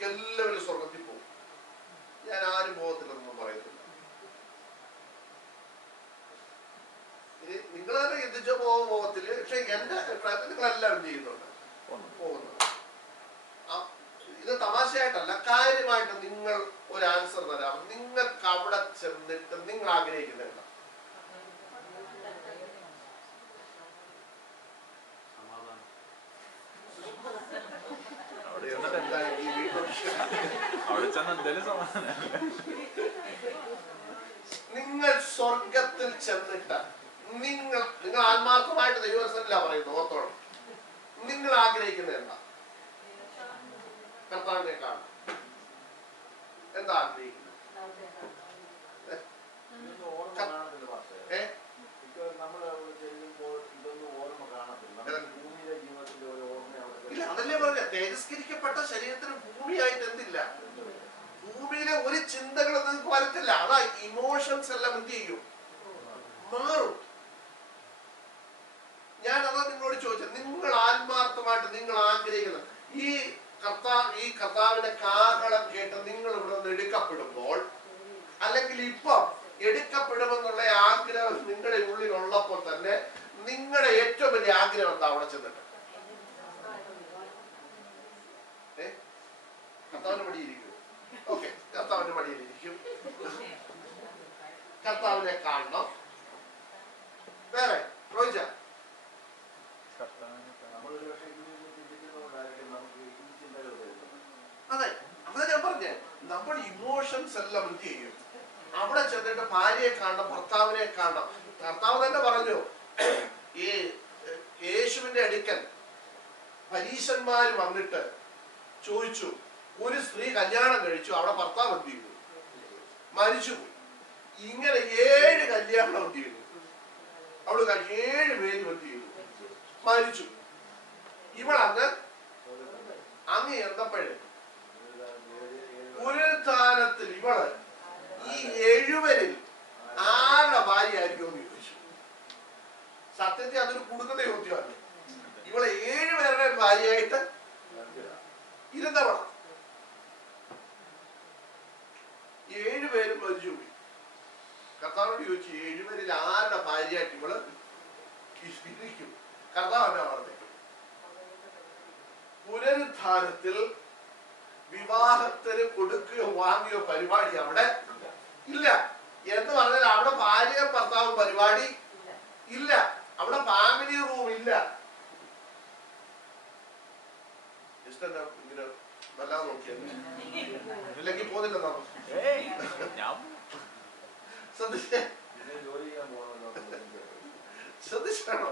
എല്ലാവരും സ്വർഗത്തിൽ പോകും, ഞാൻ ആരും പോകത്തില്ലെന്നൊന്നും പറയത്തില്ല. ഇനി നിങ്ങൾ തന്നെ ചിന്തിച്ചോ പോകത്തില്ല, പക്ഷെ എന്റെ അഭിപ്രായത്തിൽ നിങ്ങൾ എല്ലാവരും ചെയ്യുന്നുണ്ട്, പോകുന്നത്. ഇത് തമാശയായിട്ടല്ല, കാര്യമായിട്ട് നിങ്ങൾ ഒരു ആൻസർ തരാം. നിങ്ങൾക്ക് അവിടെ ചെന്നിട്ട് നിങ്ങൾ ആഗ്രഹിക്കുന്നില്ല. നിങ്ങൾ സ്വർഗത്തിൽ ചെന്നിട്ട് നിങ്ങൾ ആത്മാർത്ഥമായിട്ട് ദൈവസന്നിധിയിലാ പറയുന്നത്, ഓർത്തോളം. നിങ്ങൾ ആഗ്രഹിക്കുന്നത് എന്താ? കർത്താവിനെ കാണും. എന്താ ആഗ്രഹിക്കുന്നത്? അതല്ലേ പറഞ്ഞ തേജസ്കരിക്കപ്പെട്ട ശരീരത്തിന് ഭൂമിയായിട്ട് എന്തില്ല? ഭൂമിയിലെ ഒരു ചിന്തകൾ നിങ്ങൾക്ക് വരത്തില്ല. അതാ ഇമോഷൻസ് എല്ലാം എന്ത് ചെയ്യും? മാറും. ഞാൻ അതാ നിങ്ങളോട് ചോദിച്ചത്, നിങ്ങൾ ആത്മാർത്ഥമായിട്ട് നിങ്ങൾ ആഗ്രഹിക്കുന്നത് ഈ കർത്താവിന്റെ കാഹളം കേട്ട് നിങ്ങൾ ഇവിടെ നിന്ന് എടുക്കപ്പെടുമ്പോൾ, അല്ലെങ്കിൽ ഇപ്പം എടുക്കപ്പെടുമെന്നുള്ള ആഗ്രഹം നിങ്ങളുടെ ഉള്ളിലുള്ളപ്പോൾ തന്നെ നിങ്ങളുടെ ഏറ്റവും വലിയ ആഗ്രഹം എന്താ? അവിടെ ചെന്നിട്ട് കർത്താവിന്റെ മടിയിരിക്കും. ഓക്കെ, കർത്താവിന്റെ മടിയിലിരിക്കും, കർത്താവിനെ കാണണം. വേറെ റോജ? അതെ, അതാ ഞാൻ പറഞ്ഞേ, നമ്മുടെ ഇമോഷൻസ് എല്ലാം എന്ത് ചെയ്യും? അവിടെ ചെന്നിട്ട് ഭാര്യയെ കാണണം, ഭർത്താവിനെ കാണണം. കർത്താവ് തന്നെ പറഞ്ഞു, ഈ യേശുവിന്റെ അടുക്കൽ പരീശന്മാർ വന്നിട്ട് ചോദിച്ചു, ഒരു സ്ത്രീ കല്യാണം കഴിച്ചു, അവിടെ ഭർത്താവ് എന്ത് ചെയ്തു? മരിച്ചുപോയി. ഇങ്ങനെ 7 കല്യാണം എന്ത് ചെയ്തു? അവള് 7 പേര് എന്ത് ചെയ്തു? മരിച്ചു. ഇവളങ്ങ് എന്തപ്പോഴേ പുനരുത്ഥാനത്തിൽ ഇവള് ഈ 7 ആരുടെ ഭാര്യ ആയിരിക്കും എന്ന് ചോദിച്ചു. സത്യത്തിൽ അതൊരു കുടുക്കുന്ന ചോദ്യമാണ്. ഇവളെ 7 പേരുടെ ഭാര്യയായിട്ട് ഇരുന്നവള. 7 പേരും മരിച്ചുപോയി. കർത്താവിനോട് ചോദിച്ചു, 7 പേരിൽ ആരുടെ ഭാര്യയായിട്ട് ഇവള് ഇരിക്കും? കർത്താവ് എന്നാ പറഞ്ഞത്? പുനരുത്ഥാനത്തിൽ വിവാഹത്തിന് കൊടുക്കുകയോ വാങ്ങിയോ പരിപാടി അവിടെ ഇല്ല. എന്ന് പറഞ്ഞാൽ അവിടെ ഭാര്യയും ഭർത്താവും പരിപാടി ഇല്ല. അവിടെ ഫാമിലി റൂം ഇല്ല. ഇങ്ങനെ വല്ലാതെ നോക്കിയത് ഇല്ലെങ്കിൽ പോകുന്നില്ലെന്നാ ശ്രദ്ധിച്ചാണോ?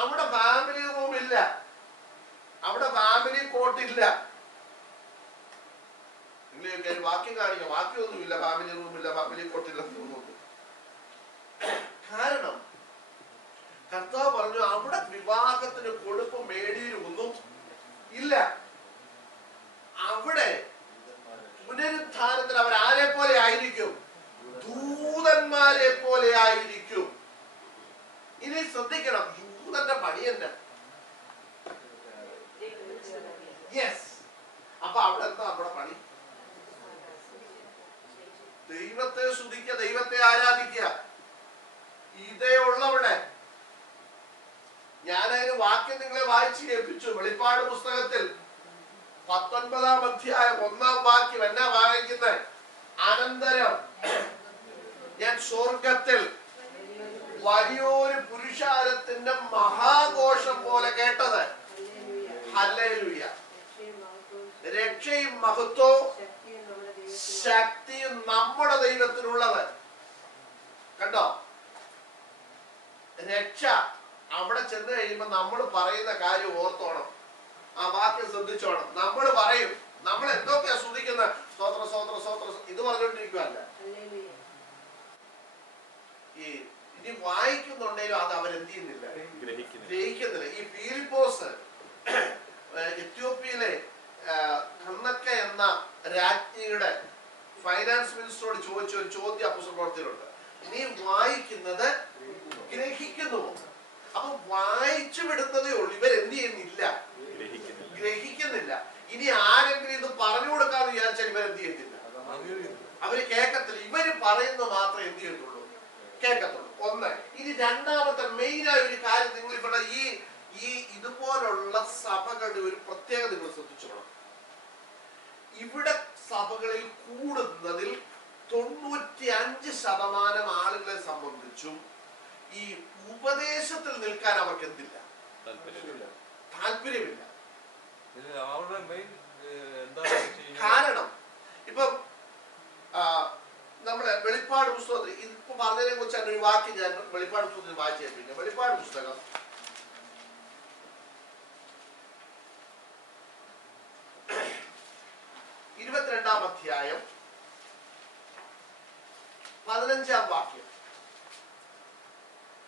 അവിടെ ഫാമിലി റൂം ഇല്ല, അവിടെ ഫാമിലി കോട്ടില്ല. നിങ്ങൾ വാക്യം കാണിക്കാം, വാക്യമൊന്നുമില്ല, ഫാമിലി റൂമില്ല, ഫാമിലി കോട്ടില്ല. കാരണം കർത്താവ് പറഞ്ഞു അവിടെ വിവാഹത്തിന് കൊടുപ്പും മേടിയും ഒന്നും ഇല്ല. അവിടെ പുനരുത്ഥാനത്തിൽ അവർ ആരെ പോലെ ആയിരിക്കും? ദൂതന്മാരെ പോലെ ആയിരിക്കും. ഇനി ശ്രദ്ധിക്കണം, ദൂതന്റെ പണി തന്നെ. യെസ്. അപ്പൊ അവിടെ എന്താ നമ്മുടെ പണി? ദൈവത്തെ സ്തുതിക്കുക, ദൈവത്തെ ആരാധിക്കുക. ഇതേ ഉള്ളവിടെ. ഞാനതിന് വാക്യം നിങ്ങളെ വായിച്ചു കേൾപ്പിച്ചു. വെളിപ്പാട് പുസ്തകത്തിൽ 19-ാം അധ്യായം 1-ാം വാക്യം എന്നാ വായിക്കുന്നത്? അനന്തരം ഞാൻ സ്വർഗത്തിൽ വലിയൊരു പുരുഷാരത്തിന്റെ മഹാഘോഷം പോലെ കേട്ടത്. ഹല്ലേലൂയ. രക്ഷയും മഹത്വവും ശക്തിയും നമ്മുടെ ദൈവത്തിനുള്ളത്. കണ്ടോ? രക്ഷ അവിടെ ചെന്ന് കഴിയുമ്പോ നമ്മൾ പറയുന്ന കാര്യം ഓർത്തോണം, ആ വാക്യം ശ്രദ്ധിച്ചോണം. നമ്മൾ പറയും, നമ്മൾ എന്തൊക്കെയാ സ്തുതിക്കുന്നത്? സ്തോത്ര സ്തോത്ര സ്തോത്ര ഇത് പറഞ്ഞുകൊണ്ടിരിക്കുകയല്ല. ഇനി വായിക്കുന്നുണ്ടെങ്കിലും അത് അവരെന്ത് ചെയ്യുന്നില്ല, ഗ്രഹിക്കുന്നില്ല. ഈ ഫിലിപ്പോസ് എത്യോപ്യയിലെ കന്നക്ക എന്ന രാജ്ഞിയുടെ ഫൈനാൻസ് മിനിസ്റ്ററോട് ചോദിച്ച ഒരു ചോദ്യം അപ്പോസ്തല പ്രവൃത്തിയിലുണ്ട്. കേൾക്കത്തുള്ളൂ. ഒന്ന്. ഇനി രണ്ടാമത്തെ മെയിനായ ഒരു കാര്യം, നിങ്ങൾ ഇവിടെ ഈ ഇതുപോലുള്ള സഭകളുടെ ഒരു പ്രത്യേകത നിങ്ങൾ ശ്രദ്ധിച്ചോളാം. ഇവിടെ സഭകളിൽ കൂടുന്നതിൽ 95% ആളുകളെ സംബന്ധിച്ചും ഈ ഉപദേശത്തിൽ നിൽക്കാൻ അവർക്ക് എന്തില്ല, താല്പര്യമില്ല. അവരുടെ മെയിൻ കാരണം ഇപ്പം നമ്മളെ വെളിപ്പാട് പുസ്തകത്തിൽ ഇപ്പൊ പറഞ്ഞതിനെ കുറിച്ച് ഒരു വാക്ക് ഞാൻ വെളിപ്പാട് പുസ്തകത്തിൽ വായിച്ചു കേൾപ്പിക്കാം. വെളിപ്പാട് പുസ്തകം 22-ാം അധ്യായം 15-ാം വാക്യം.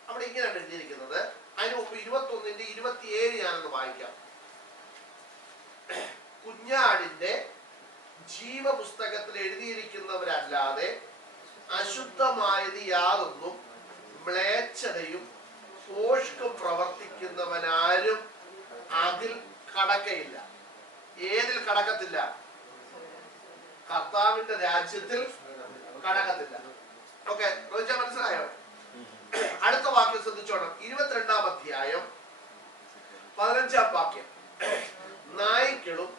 അവിടെ ഇങ്ങനെയാണ് എഴുതിയിരിക്കുന്നത്. അതിന് മുമ്പ് 21-ന്റെ 27 ഞാനൊന്ന് വായിക്കാം. കുഞ്ഞാടിന്റെ ജീവപുസ്തകത്തിൽ എഴുതിയിരിക്കുന്നവരല്ലാതെ അശുദ്ധമായത് യാതൊന്നും മ്ലേച്ഛതയും ഭോഷ്കും പ്രവർത്തിക്കുന്നവനാരും അതിൽ കടക്കയില്ല. ഏതിൽ കടക്കത്തില്ല? കർത്താവിന്റെ രാജ്യത്തിൽ കടക്കത്തില്ല. ഓക്കെ, റോജ മനസ്സിലായോ? അടുത്ത വാക്യം ശ്രദ്ധിച്ചോണം. 22-ാം അധ്യായം 15-ാം വാക്യം. നായ്ക്കളും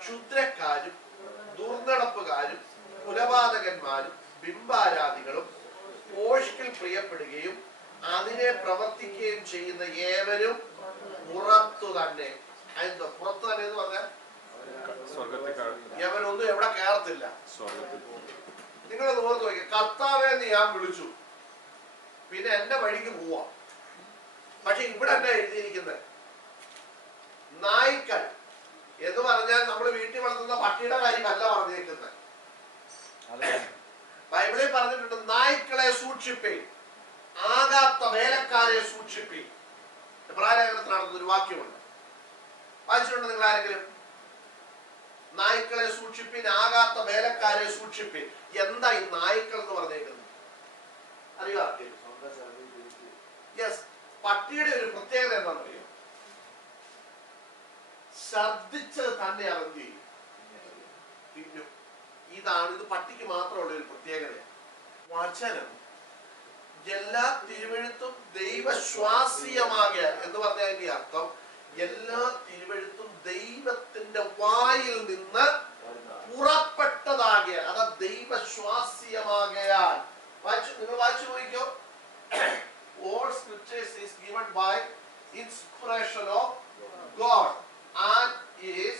ക്ഷുദ്രക്കാരും ദുർനടപ്പുകാരും കുലപാതകന്മാരും ബിംബാരാധികളും ഭോഷ്കിൽ പ്രിയപ്പെടുകയും അതിനെ പ്രവർത്തിക്കുകയും ചെയ്യുന്ന ഏവരും പുറത്തു തന്നെ. അതെന്തോ പുറത്തു തന്നെ എന്ന് പറഞ്ഞാൽ യവനൊന്നും എവിടെ കയറത്തില്ല. നിങ്ങളൊന്ന് ഓർത്ത് നോക്കിയ, കർത്താവെ എന്ന് ഞാൻ വിളിച്ചു, പിന്നെ എന്റെ വഴിക്ക് പോവാം. പക്ഷെ ഇവിടെ എന്താ എഴുതിയിരിക്കുന്നത്? നായ്ക്കൾ എന്ന് പറഞ്ഞാൽ നമ്മൾ വീട്ടിൽ വളർത്തുന്ന പട്ടിയുടെ കാര്യമല്ല പറഞ്ഞിരിക്കുന്നത്. ബൈബിളിൽ പറഞ്ഞിട്ടുണ്ട്, നായ്ക്കളെ സൂക്ഷിപ്പേ, ആകാത്ത വേലക്കാരെ സൂക്ഷിപ്പേ. എബ്രായലേഖനത്തിലാണെന്ന് ഒരു വാക്യമുണ്ട്. വായിച്ചിട്ടുണ്ട് നിങ്ങൾ ആരെങ്കിലും? നായ്ക്കളെ സൂക്ഷിപ്പിൻ, ആകാത്ത വേലക്കാരെ സൂക്ഷിപ്പിൻ. എന്താ ഈ നായ്ക്കൾ എന്ന് പറഞ്ഞേക്കുന്നത്? അറിയോ ആർക്കെങ്കിലും? യെസ്. പട്ടിയുടെ ഒരു പ്രത്യേകത എന്താണെന്നറിയോ? ഛർദിച്ചത് തന്നെ അവൻ ചെയ്യും. പിന്നെ ഇതാണ്, ഇത് പട്ടിക്ക് മാത്രമുള്ള ഒരു പ്രത്യേകത. വചനം എല്ലാ തിരുവെഴുത്തും ദൈവശ്വാസീയമാകിയ എന്ന് പറഞ്ഞതിന്റെ അർത്ഥം എല്ലാ തിരുവെഴുത്തും ദൈവത്തിന്റെ വായിൽ നിന്ന് പുറപ്പെട്ടതാകിയ, അത് ദൈവശ്വാസീയമാകയാൽ. നിങ്ങൾ വായിച്ചു നോക്കിക്കോ. All scriptures is given by inspiration of God and is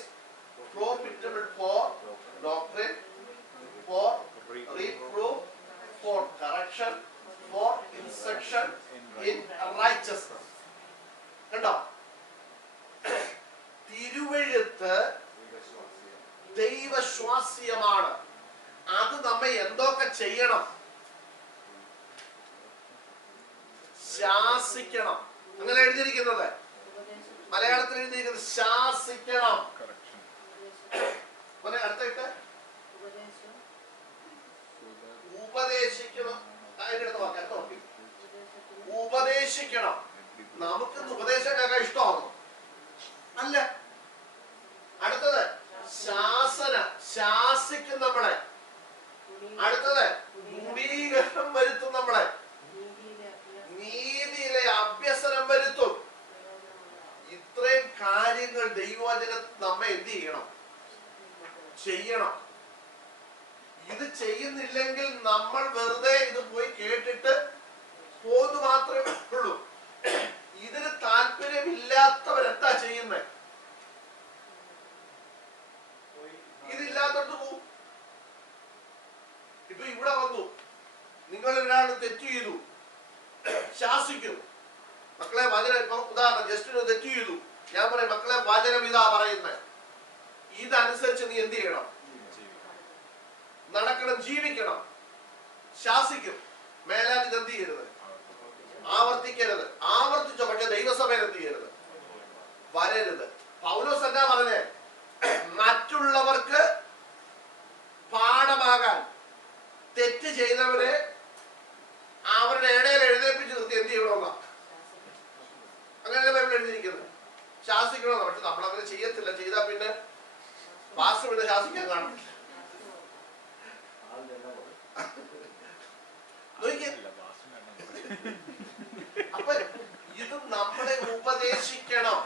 profitable for doctrine, for reproof, for correction, for instruction in righteousness. കണ്ടോ? തിരുവെഴുത്ത് ദൈവശ്വാസ്യമാണ്. അത് നമ്മെ എന്തൊക്കെ ചെയ്യണം? ശാസിക്കണം. അങ്ങനെ എഴുതിയിരിക്കുന്നത്, മലയാളത്തിൽ എഴുതിയിരിക്കുന്നത് ശാസിക്കണം. അടുത്തിട്ട് ഉപദേശിക്കണം. ഉപദേശിക്കണം. നമുക്കിന്ന് ഉപദേശം കേൾക്കാൻ ഇഷ്ടമാണോ? അല്ല. അടുത്തത് ശാസന, ശാസിക്കും നമ്മളെ. അടുത്തത് ഗുണീകരണം വരുത്തും നമ്മളെ, നീതിയിലെ അഭ്യസനം വരുത്തും. ഇത്രയും കാര്യങ്ങൾ ദൈവവചനം നമ്മെ എന്ത് ചെയ്യണം? ചെയ്യണം. ഇത് ചെയ്യുന്നില്ലെങ്കിൽ നമ്മൾ വെറുതെ ഇത് പോയി കേട്ടിട്ട് പോന്നു മാത്രമേ ഉള്ളൂ. ഇതിന് താല്പര്യമില്ലാത്തവരെന്താ ചെയ്യുന്നത്? ഇതില്ലാത്തോട്ട് പോവും. ഇപ്പൊ ഇവിടെ വന്നു, നിങ്ങൾ ഒരാൾ തെറ്റ് ചെയ്തു, ശാസിക്കും. മക്കളെ വചനം, ഇപ്പൊ ഉദാഹരണം ജസ്റ്റ് തെറ്റ് ചെയ്തു, ഞാൻ പറയും മക്കളെ വചനം ഇതാ പറയുന്നത്, ഇതനുസരിച്ച് നീ എന്ത് ചെയ്യണം? നടക്കണം, ജീവിക്കണം. ശാസിക്കും. മേലാൽ ഇത് എന്ത് ചെയ്യരുത്? ആവർത്തിക്കരുത്. ആവർത്തിച്ചോ, പക്ഷെ ദൈവസഭയിൽ എന്ത് ചെയ്യരുത്? വരരുത്. പൗലോസ് എന്താ പറഞ്ഞേ? മറ്റുള്ളവർക്ക് പാഠമാകാൻ തെറ്റ് ചെയ്തവരെ അവരുടെ ഇടയിൽ എഴുന്നേൽപ്പിച്ച് നിർത്തി എന്ത് ചെയ്യണമെന്ന, അങ്ങനെ ബൈബിൾ എഴുതിയിരിക്കുന്നത്. ശാസിക്കണമെന്ന്. പക്ഷെ നമ്മളങ്ങനെ ചെയ്യത്തില്ല. ചെയ്താൽ പിന്നെ പാസ്റ്റർ പിന്നെ ശാസിക്കാൻ കാണത്തില്ല. അപ്പൊ ഇത് നമ്മളെ ഉപദേശിക്കണം,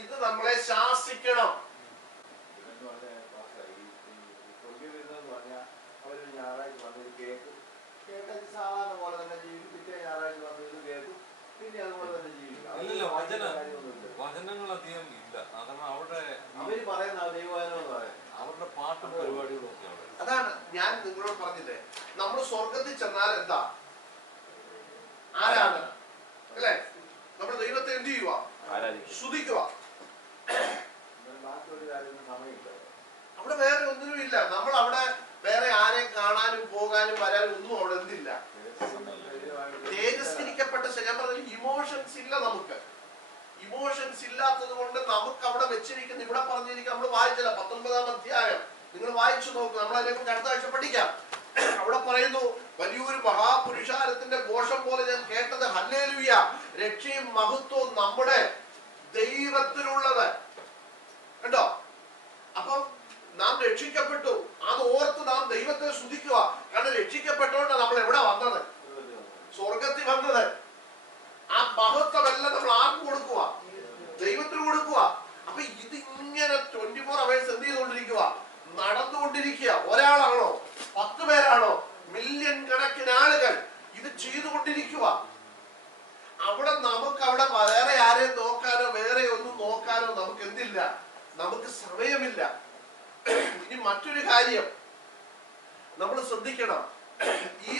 ഇത് നമ്മളെ ശാസിക്കണം. ഞായറാഴ്ച വന്നത് കേൾക്കും, കേട്ടത് സാധാരണ പോലെ തന്നെ ജീവിക്കും. പിറ്റേ ഞായറാഴ്ച വന്നത് കേൾക്കും, പിന്നെ അതുപോലെ തന്നെ ജീവിക്കും. വചനങ്ങൾ അധികം ഇല്ല. കാരണം അവിടെ അവര് പറയുന്ന ദൈവവചനം എന്ന് പറയാം, അവരുടെ പാട്ടും പരിപാടികളും ഒക്കെ അവിടെ. അതാണ് ഞാൻ നിങ്ങളോട് പറഞ്ഞില്ലേ, നമ്മൾ സ്വർഗത്തിൽ ചെന്നാൽ എന്താ ആരാധന അല്ലേ? നമ്മൾ ദൈവത്തെ എന്ത് ചെയ്യുക? സ്തുതിക്കുക. ബാക്കി ഒരു കാര്യത്തിന് സമയമില്ല. അവിടെ വേറെ ഒന്നിനും ഇല്ല. നമ്മൾ അവിടെ വേറെ ആരെയും കാണാനും പോകാനും വരാനും ഒന്നും അവിടെ എന്തില്ല. തേജസ്കരിക്കപ്പെട്ട ഞാൻ പറഞ്ഞ ഇമോഷൻസ് ഇല്ല. നമുക്ക് ഇമോഷൻസ് ഇല്ലാത്തത് കൊണ്ട് നമുക്ക് അവിടെ വെച്ചിരിക്കുന്ന, ഇവിടെ പറഞ്ഞിരിക്കുന്ന, നമ്മൾ വായിച്ചില്ല 19-ാം അധ്യായം നിങ്ങൾ വായിച്ചു നോക്കുക. നമ്മൾ അതിനെക്കുറിച്ച് അടുത്ത ആഴ്ച പഠിക്കാം. അവിടെ പറയുന്നു, വലിയൊരു മഹാപുരുഷാരത്തിന്റെ ഘോഷം പോലെ ഞാൻ കേട്ടത് ഹല്ലേലൂയ, രക്ഷയും മഹത്വവും നമ്മുടെ ദൈവത്തിനുള്ളത്. കണ്ടോ? അപ്പം നാം രക്ഷിക്കപ്പെട്ടു, അത് ഓർത്ത് നാം ദൈവത്തെ സ്തുതിക്കുക. കാരണം രക്ഷിക്കപ്പെട്ടോണ്ടാണ് നമ്മൾ എവിടെ വന്നത്? സ്വർഗത്തിൽ വന്നത്. ആ മഹത്വമെല്ലാം നമ്മൾ ആർക്ക് കൊടുക്കുക? ദൈവത്തിന് കൊടുക്കുക. അപ്പൊ ഇത് ഇങ്ങനെ 24 hours എന്ത് ചെയ്തുകൊണ്ടിരിക്കുക? നടന്നുകൊണ്ടിരിക്കുക. ഒരാളാണോ? 10 പേരാണോ? മില്യൺ കണക്കിന് ആളുകൾ ഇത് ചെയ്തുകൊണ്ടിരിക്കുക. അവിടെ നമുക്ക് അവിടെ വേറെ ആരെയും നോക്കാനോ വേറെ ഒന്നും നോക്കാനോ നമുക്ക് എന്തില്ല, നമുക്ക് സമയമില്ല. ഇനി മറ്റൊരു കാര്യം നമ്മൾ ശ്രദ്ധിക്കണം. ഈ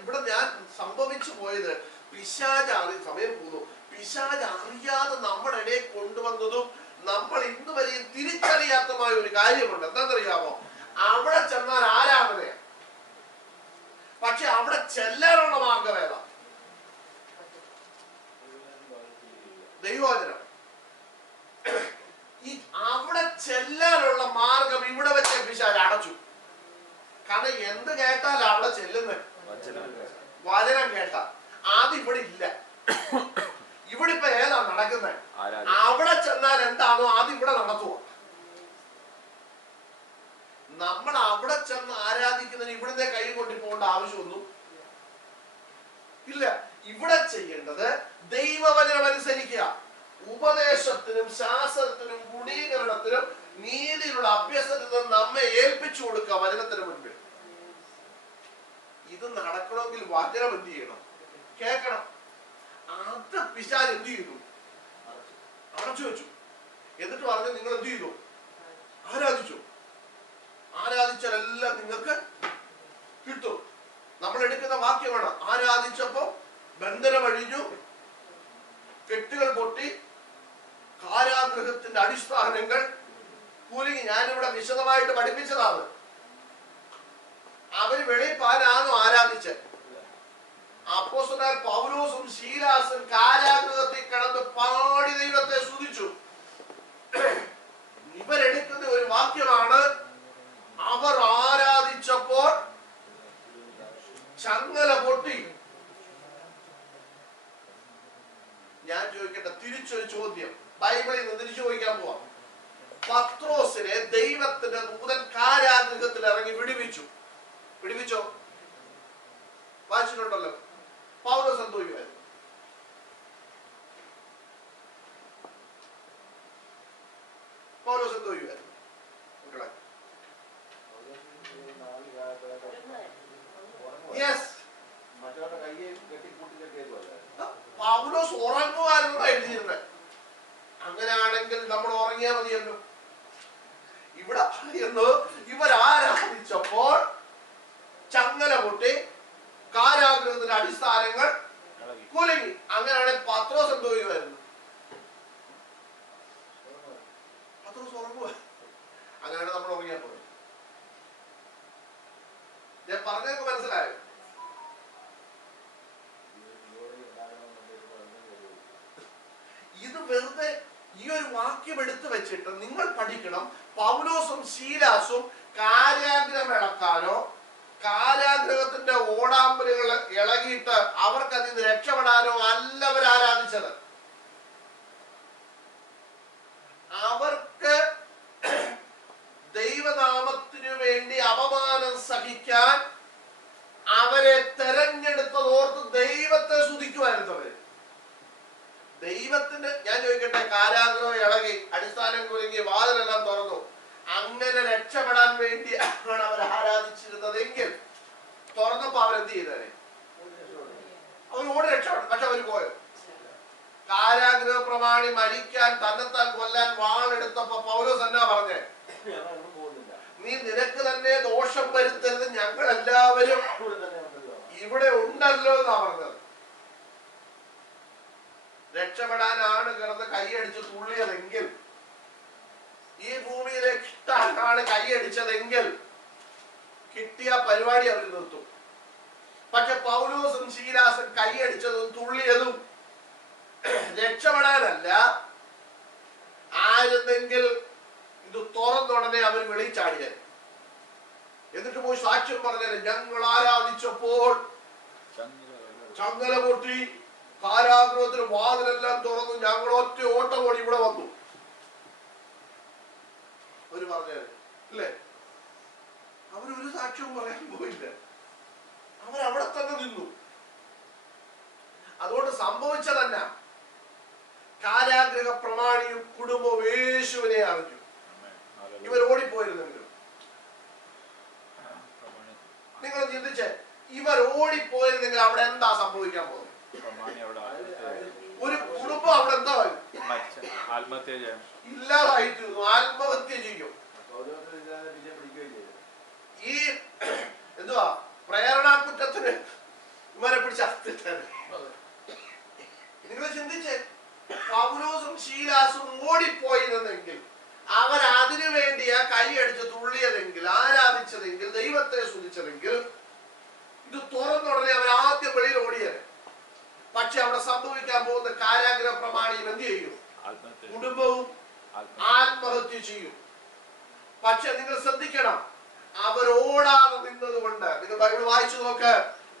ഇവിടെ ഞാൻ സംഭവിച്ചു പോയത് പിശാച് സമയം പോകുന്നു. പിശാച് അറിയാതെ നമ്മുടെ ഇടയിൽ കൊണ്ടുവന്നതും നമ്മൾ ഇന്ന് വരെ തിരിച്ചറിയാത്തമായ ഒരു കാര്യമുണ്ട്. എന്താണെന്നറിയാമോ? അവിടെ ചെന്നാൽ ആരാധനയാണ്, പക്ഷെ അവിടെ ചെല്ലാനുള്ള മാർഗം ഏതാ? ദൈവവചനം. ഈ അവിടെ ചെല്ലാനുള്ള മാർഗം ഇവിടെ വെച്ച് പിശാച് അടച്ചു. കാരണം എന്ത് കേട്ടാൽ അവിടെ ചെല്ലുന്നത്? വചനം കേട്ടാ. ആദ്യം ഇവിടെ ഇല്ല. ഇവിടെ ഇപ്പൊ ഏതാ നടക്കുന്നത്? അവിടെ ചെന്നാൽ എന്താണോ ആദ്യം ഇവിടെ നടത്തുക. നമ്മൾ അവിടെ ചെന്ന് ആരാധിക്കുന്നതിന് ഇവിടുത്തെ കൈ കൊണ്ടി പോകേണ്ട ആവശ്യമൊന്നും ഇല്ല. ഇവിടെ ചെയ്യേണ്ടത് ദൈവവചനം അനുസരിക്കുക. ഉപദേശത്തിനും ശാസ്ത്രത്തിനും ഗുണീകരണത്തിനും നീതിയിലുള്ള അഭ്യസനത്തിനും നമ്മെ ഏൽപ്പിച്ചു കൊടുക്കുക വചനത്തിന് മുൻപിൽ. ഇത് നടക്കണമെങ്കിൽ വചനം എന്ത് ചെയ്യണം? കേൾക്കണം. അത് പിശാച് എന്ത് ചെയ്തു? അടച്ചു വെച്ചു. എന്നിട്ട് പറഞ്ഞു, നിങ്ങൾ എന്ത് ചെയ്തു? ആരാധിച്ചു. ആരാധിച്ചാൽ എല്ലാം നിങ്ങൾക്ക് കിട്ടും. നമ്മൾ എടുക്കുന്ന വാക്യമാണ്, ആരാധിച്ചപ്പോ ബന്ധനം അഴിഞ്ഞു, കെട്ടുകൾ പൊട്ടി, കാരാഗൃഹത്തിന്റെ അടിസ്ഥാനങ്ങൾ കുലുങ്ങി. ഞാനിവിടെ വിശദമായിട്ട് പഠിപ്പിച്ചതാണ്. അവര് വെളിപ്പാനാണോ ആരാധിച്ചത്? അപ്പോസ്തലനായ പൗലോസും ശീലാസും കാരാഗൃഹത്തിൽ കിടന്ന് പാടി ദൈവത്തെ സ്തുതിച്ചു. ഇവരെടുക്കുന്ന ഒരു വാക്യമാണ്, അവർ ആരാധിച്ചപ്പോൾ ചങ്ങല പൊട്ടി. ഞാൻ ചോദിക്കട്ടെ, തിരിച്ചൊരു ചോദ്യം ബൈബിളിൽ നിന്ന് തിരിച്ചു ചോദിക്കാൻ പോവാം. പത്രോസിനെ ദൈവത്തിന്റെ ദൂതൻ കാരാഗൃഹത്തിൽ ഇറങ്ങി വിടുവിച്ചോ? വായിച്ചിട്ടുണ്ടല്ലോ. പൗലോസ് എന്തോ ചെയ്യുമായിരുന്നു? മക്കളെ? പൗലോസ് ഉറങ്ങുവായിരുന്നു എഴുതിയിരുന്നത്. അങ്ങനെയാണെങ്കിൽ നമ്മൾ ഉറങ്ങിയാൽ മതിയല്ലോ. ഇവിടെ പറയുന്നു, ഇവരാരാധിച്ചപ്പോൾ ചങ്ങല പൊട്ടി, കാരാഗൃഹത്തിന്റെ അടിസ്ഥാനങ്ങൾ കുലുങ്ങി. അങ്ങനെയാണെങ്കിൽ പത്രോസ് എന്തോ ചെയ്യുമായിരുന്നു? പത്രോസ് ഉറങ്ങുക. അങ്ങനെയാണ് നമ്മൾ ഉറങ്ങിയാൽ പോയത്. ഞാൻ പറഞ്ഞതൊക്കെ മനസ്സിലായോ? ഇത് വെറുതെ ഈ ഒരു വാക്യം എടുത്തു വെച്ചിട്ട് നിങ്ങൾ പഠിക്കണം. പൗലോസും ശീലാസും കാരാഗ്രഹം ഇളക്കാനോ കാരാഗ്രഹത്തിന്റെ ഓടാമ്പലുകൾ ഇളകിയിട്ട് അവർക്ക് അതിൽ നിന്ന് രക്ഷപ്പെടാനോ അല്ല അവർ ആരാധിച്ചത്. അവർക്ക് ദൈവനാമത്തിനു വേണ്ടി അപമാനം സഹിക്കാൻ അവരെ അവരെ തെരഞ്ഞെടുത്തതോർത്ത് ദൈവത്തെ സ്തുതിക്കുമായിരുന്നു അവര്. ദൈവത്തിന്റെ, ഞാൻ ചോദിക്കട്ടെ, കാരാഗ്രഹം ഇളകി, അടിസ്ഥാനം കുലുങ്ങി, വാതിലെല്ലാം തുറന്നു, അങ്ങനെ രക്ഷപ്പെടാൻ വേണ്ടിയാണ് അവർ ആരാധിച്ചിരുന്നതെങ്കിൽ തുറന്നപ്പോ അവരെന്ത് ചെയ്തേനെ? അവർ ഓടി രക്ഷപ്പെടും. പക്ഷെ അവർ പോയോ? കാരാഗ്രഹ പ്രമാണി മരിക്കാൻ, തന്നെത്താൻ കൊല്ലാൻ വാളെടുത്തപ്പോ പൗലോസ് എന്നാ പറഞ്ഞേ? നീ നിനക്ക് തന്നെ ദോഷം വരുത്തരുത്, ഞങ്ങൾ എല്ലാവരും ഇവിടെ ഉണ്ടല്ലോ എന്നാ പറഞ്ഞത്. രക്ഷപ്പെടാനാണ് കിടന്ന് കൈയടിച്ച് തുള്ളിയതെങ്കിൽ, ഈ ഭൂമിയിലേക്ക് കിട്ടാനാണ് കൈയടിച്ചതെങ്കിൽ കിട്ടിയ പരിപാടി അവർ നിർത്തും. പക്ഷെ പൗലോസും ശീലാസും കൈയടിച്ചതും തുള്ളിയതും രക്ഷപ്പെടാനല്ല. ആയിരുന്നെങ്കിൽ ഇത് തുറന്നുടനെ അവർ വെളിച്ചാടിയാൽ, എന്നിട്ട് പോയി സാക്ഷ്യം പറഞ്ഞാൽ ഞങ്ങൾ ആരാധിച്ചപ്പോൾ ചങ്ങല പൊട്ടി, കാരാഗ്രഹത്തിന് വാതിലെല്ലാം തുറന്നു, ഞങ്ങൾ ഒറ്റ ഓട്ടം ഓടി ഇവിടെ വന്നു. അവര് പറഞ്ഞാല് അല്ലേ? അവരൊരു സാക്ഷ്യവും പറയാൻ പോയില്ല. അവരവിടെ തന്നെ നിന്നു. അതുകൊണ്ട് സംഭവിച്ചതന്നെ, കാരാഗ്രഹ പ്രമാണിയും കുടുംബവും യേശുവിനെ അറിഞ്ഞു. ഇവർ ഓടിപ്പോയിരുന്നെങ്കിലും നിങ്ങൾ ചിന്തിച്ചേ, ഇവർ ഓടിപ്പോയിരുന്നെങ്കിൽ അവിടെ എന്താ സംഭവിക്കാൻ പോകുന്നത്? ഒരു കുടുംബം അവിടെ എന്താ ഇല്ലാതായിത്തീർന്നു, ആത്മഹത്യ ചെയ്യും. ഈ എന്തുവാ പ്രേരണാ കുറ്റത്തിന് ഇവരെ പിടിച്ച്. നിങ്ങൾ ചിന്തിച്ചേ, പൗലോസും ശീലാസും ഓടിപ്പോയിരുന്നെങ്കിൽ, അവർ അതിനു വേണ്ടിയാ കൈയടിച്ച് തുള്ളിയതെങ്കിൽ, ആരാധിച്ചതെങ്കിൽ, ദൈവത്തെ സ്തുതിച്ചതെങ്കിൽ, ഇത് തുറന്നുടനെ അവർ ആദ്യം വെളിയിൽ ഓടിയത്. പക്ഷെ അവിടെ സംഭവിക്കാൻ പോകുന്ന കാരാഗ്രഹ പ്രമാണിയും എന്ത് ചെയ്യും? കുടുംബവും ആത്മഹത്യ ചെയ്യും. പക്ഷെ നിങ്ങൾ ശ്രദ്ധിക്കണം, അവരോടാതെ നിന്നത് കൊണ്ട്, നിങ്ങൾ ബൈബിൾ വായിച്ചു നോക്ക്,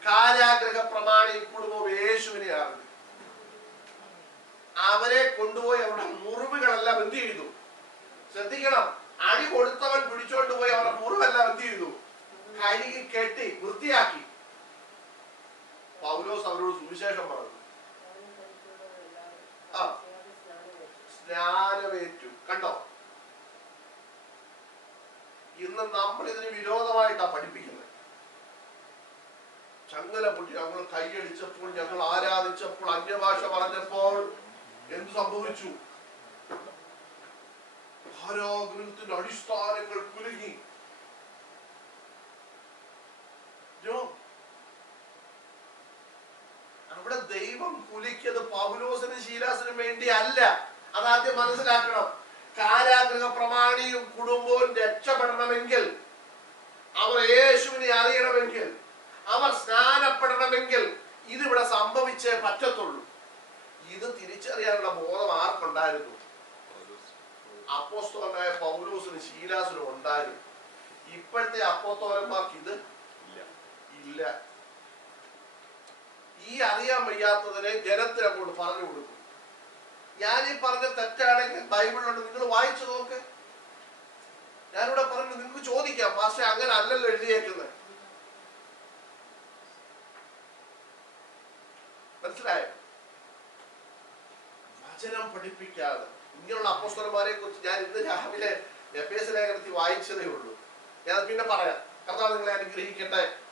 കാരാഗ്രഹ പ്രമാണിയും കുടുംബവും യേശുവിനെ അറിഞ്ഞു. അവരെ കൊണ്ടുപോയി അവരുടെ മുറിവുകളെല്ലാം എന്ത് ചെയ്തു? ശ്രദ്ധിക്കണം, അടി കൊടുത്തവൻ പിടിച്ചോണ്ട് പോയി അവരുടെ മുറിവെല്ലാം എന്ത് ചെയ്തു? കഴുകി കെട്ടി വൃത്തിയാക്കി. പൗലോസ് അവരോട് സുവിശേഷം പറഞ്ഞു. സ്നാനമേറ്റു. കണ്ടോ? ഇന്ന് നമ്മൾ ഇതിന് വിരോധമായിട്ടാ പഠിപ്പിക്കുന്നത്. ചങ്ങല പൊട്ടി, ഞങ്ങൾ കൈയടിച്ചപ്പോൾ, ഞങ്ങൾ ആരാധിച്ചപ്പോൾ, അന്യഭാഷ പറഞ്ഞപ്പോൾ എന്ത് സംഭവിച്ചു? കാരാഗ്രഹത്തിന്റെ അടിസ്ഥാനങ്ങൾ കുലുങ്ങി. അവിടെ ദൈവം കുലിക്കത് പൗലോസിനും ശീലാസിനും വേണ്ടി അല്ല. അതാദ്യം മനസ്സിലാക്കണം. കാരാഗ്രഹ പ്രമാണിയും കുടുംബവും രക്ഷപ്പെടണമെങ്കിൽ, അവർ യേശുവിനെ അറിയണമെങ്കിൽ, അവർ സ്നാനപ്പെടണമെങ്കിൽ ഇതിവിടെ സംഭവിച്ചേ പറ്റത്തുള്ളൂ. ഇത് തിരിച്ചറിയാനുള്ള ബോധം ആർക്കുണ്ടായിരുന്നു? അപ്പോസ്തലനായ പൗലോസിനും ശീലാസിനും ഉണ്ടായിരുന്നു. ഇപ്പോഴത്തെ അപ്പോസ്തലന്മാർക്ക് ഇത് ഇല്ല. ഈ അറിയാൻ വയ്യാത്തതിനെ ജനത്തിന് അങ്ങോട്ട് പറഞ്ഞു കൊടുക്കും. ഞാൻ ഈ പറഞ്ഞ തെറ്റാണെങ്കിൽ ബൈബിളിലുണ്ട്, നിങ്ങൾ വായിച്ചു നോക്ക്. ഞാനിവിടെ പറഞ്ഞു, നിങ്ങൾക്ക് ചോദിക്കാം, പക്ഷെ അങ്ങനെ അല്ലല്ലോ എഴുതിയേക്കുന്നത്. മനസ്സിലായോ? വചനം പഠിപ്പിക്കാതെ ഇങ്ങനെയുള്ള അപ്പോസ്തലന്മാരെ കുറിച്ച് ഞാൻ ഇന്ന് രാവിലെ എഫേസ്യ ലേഖനത്തിൽ വായിച്ചതേ ഉള്ളൂ. ഞാൻ പിന്നെ പറയാം. കർത്താവ് നിങ്ങളെ അനുഗ്രഹിക്കട്ടെ.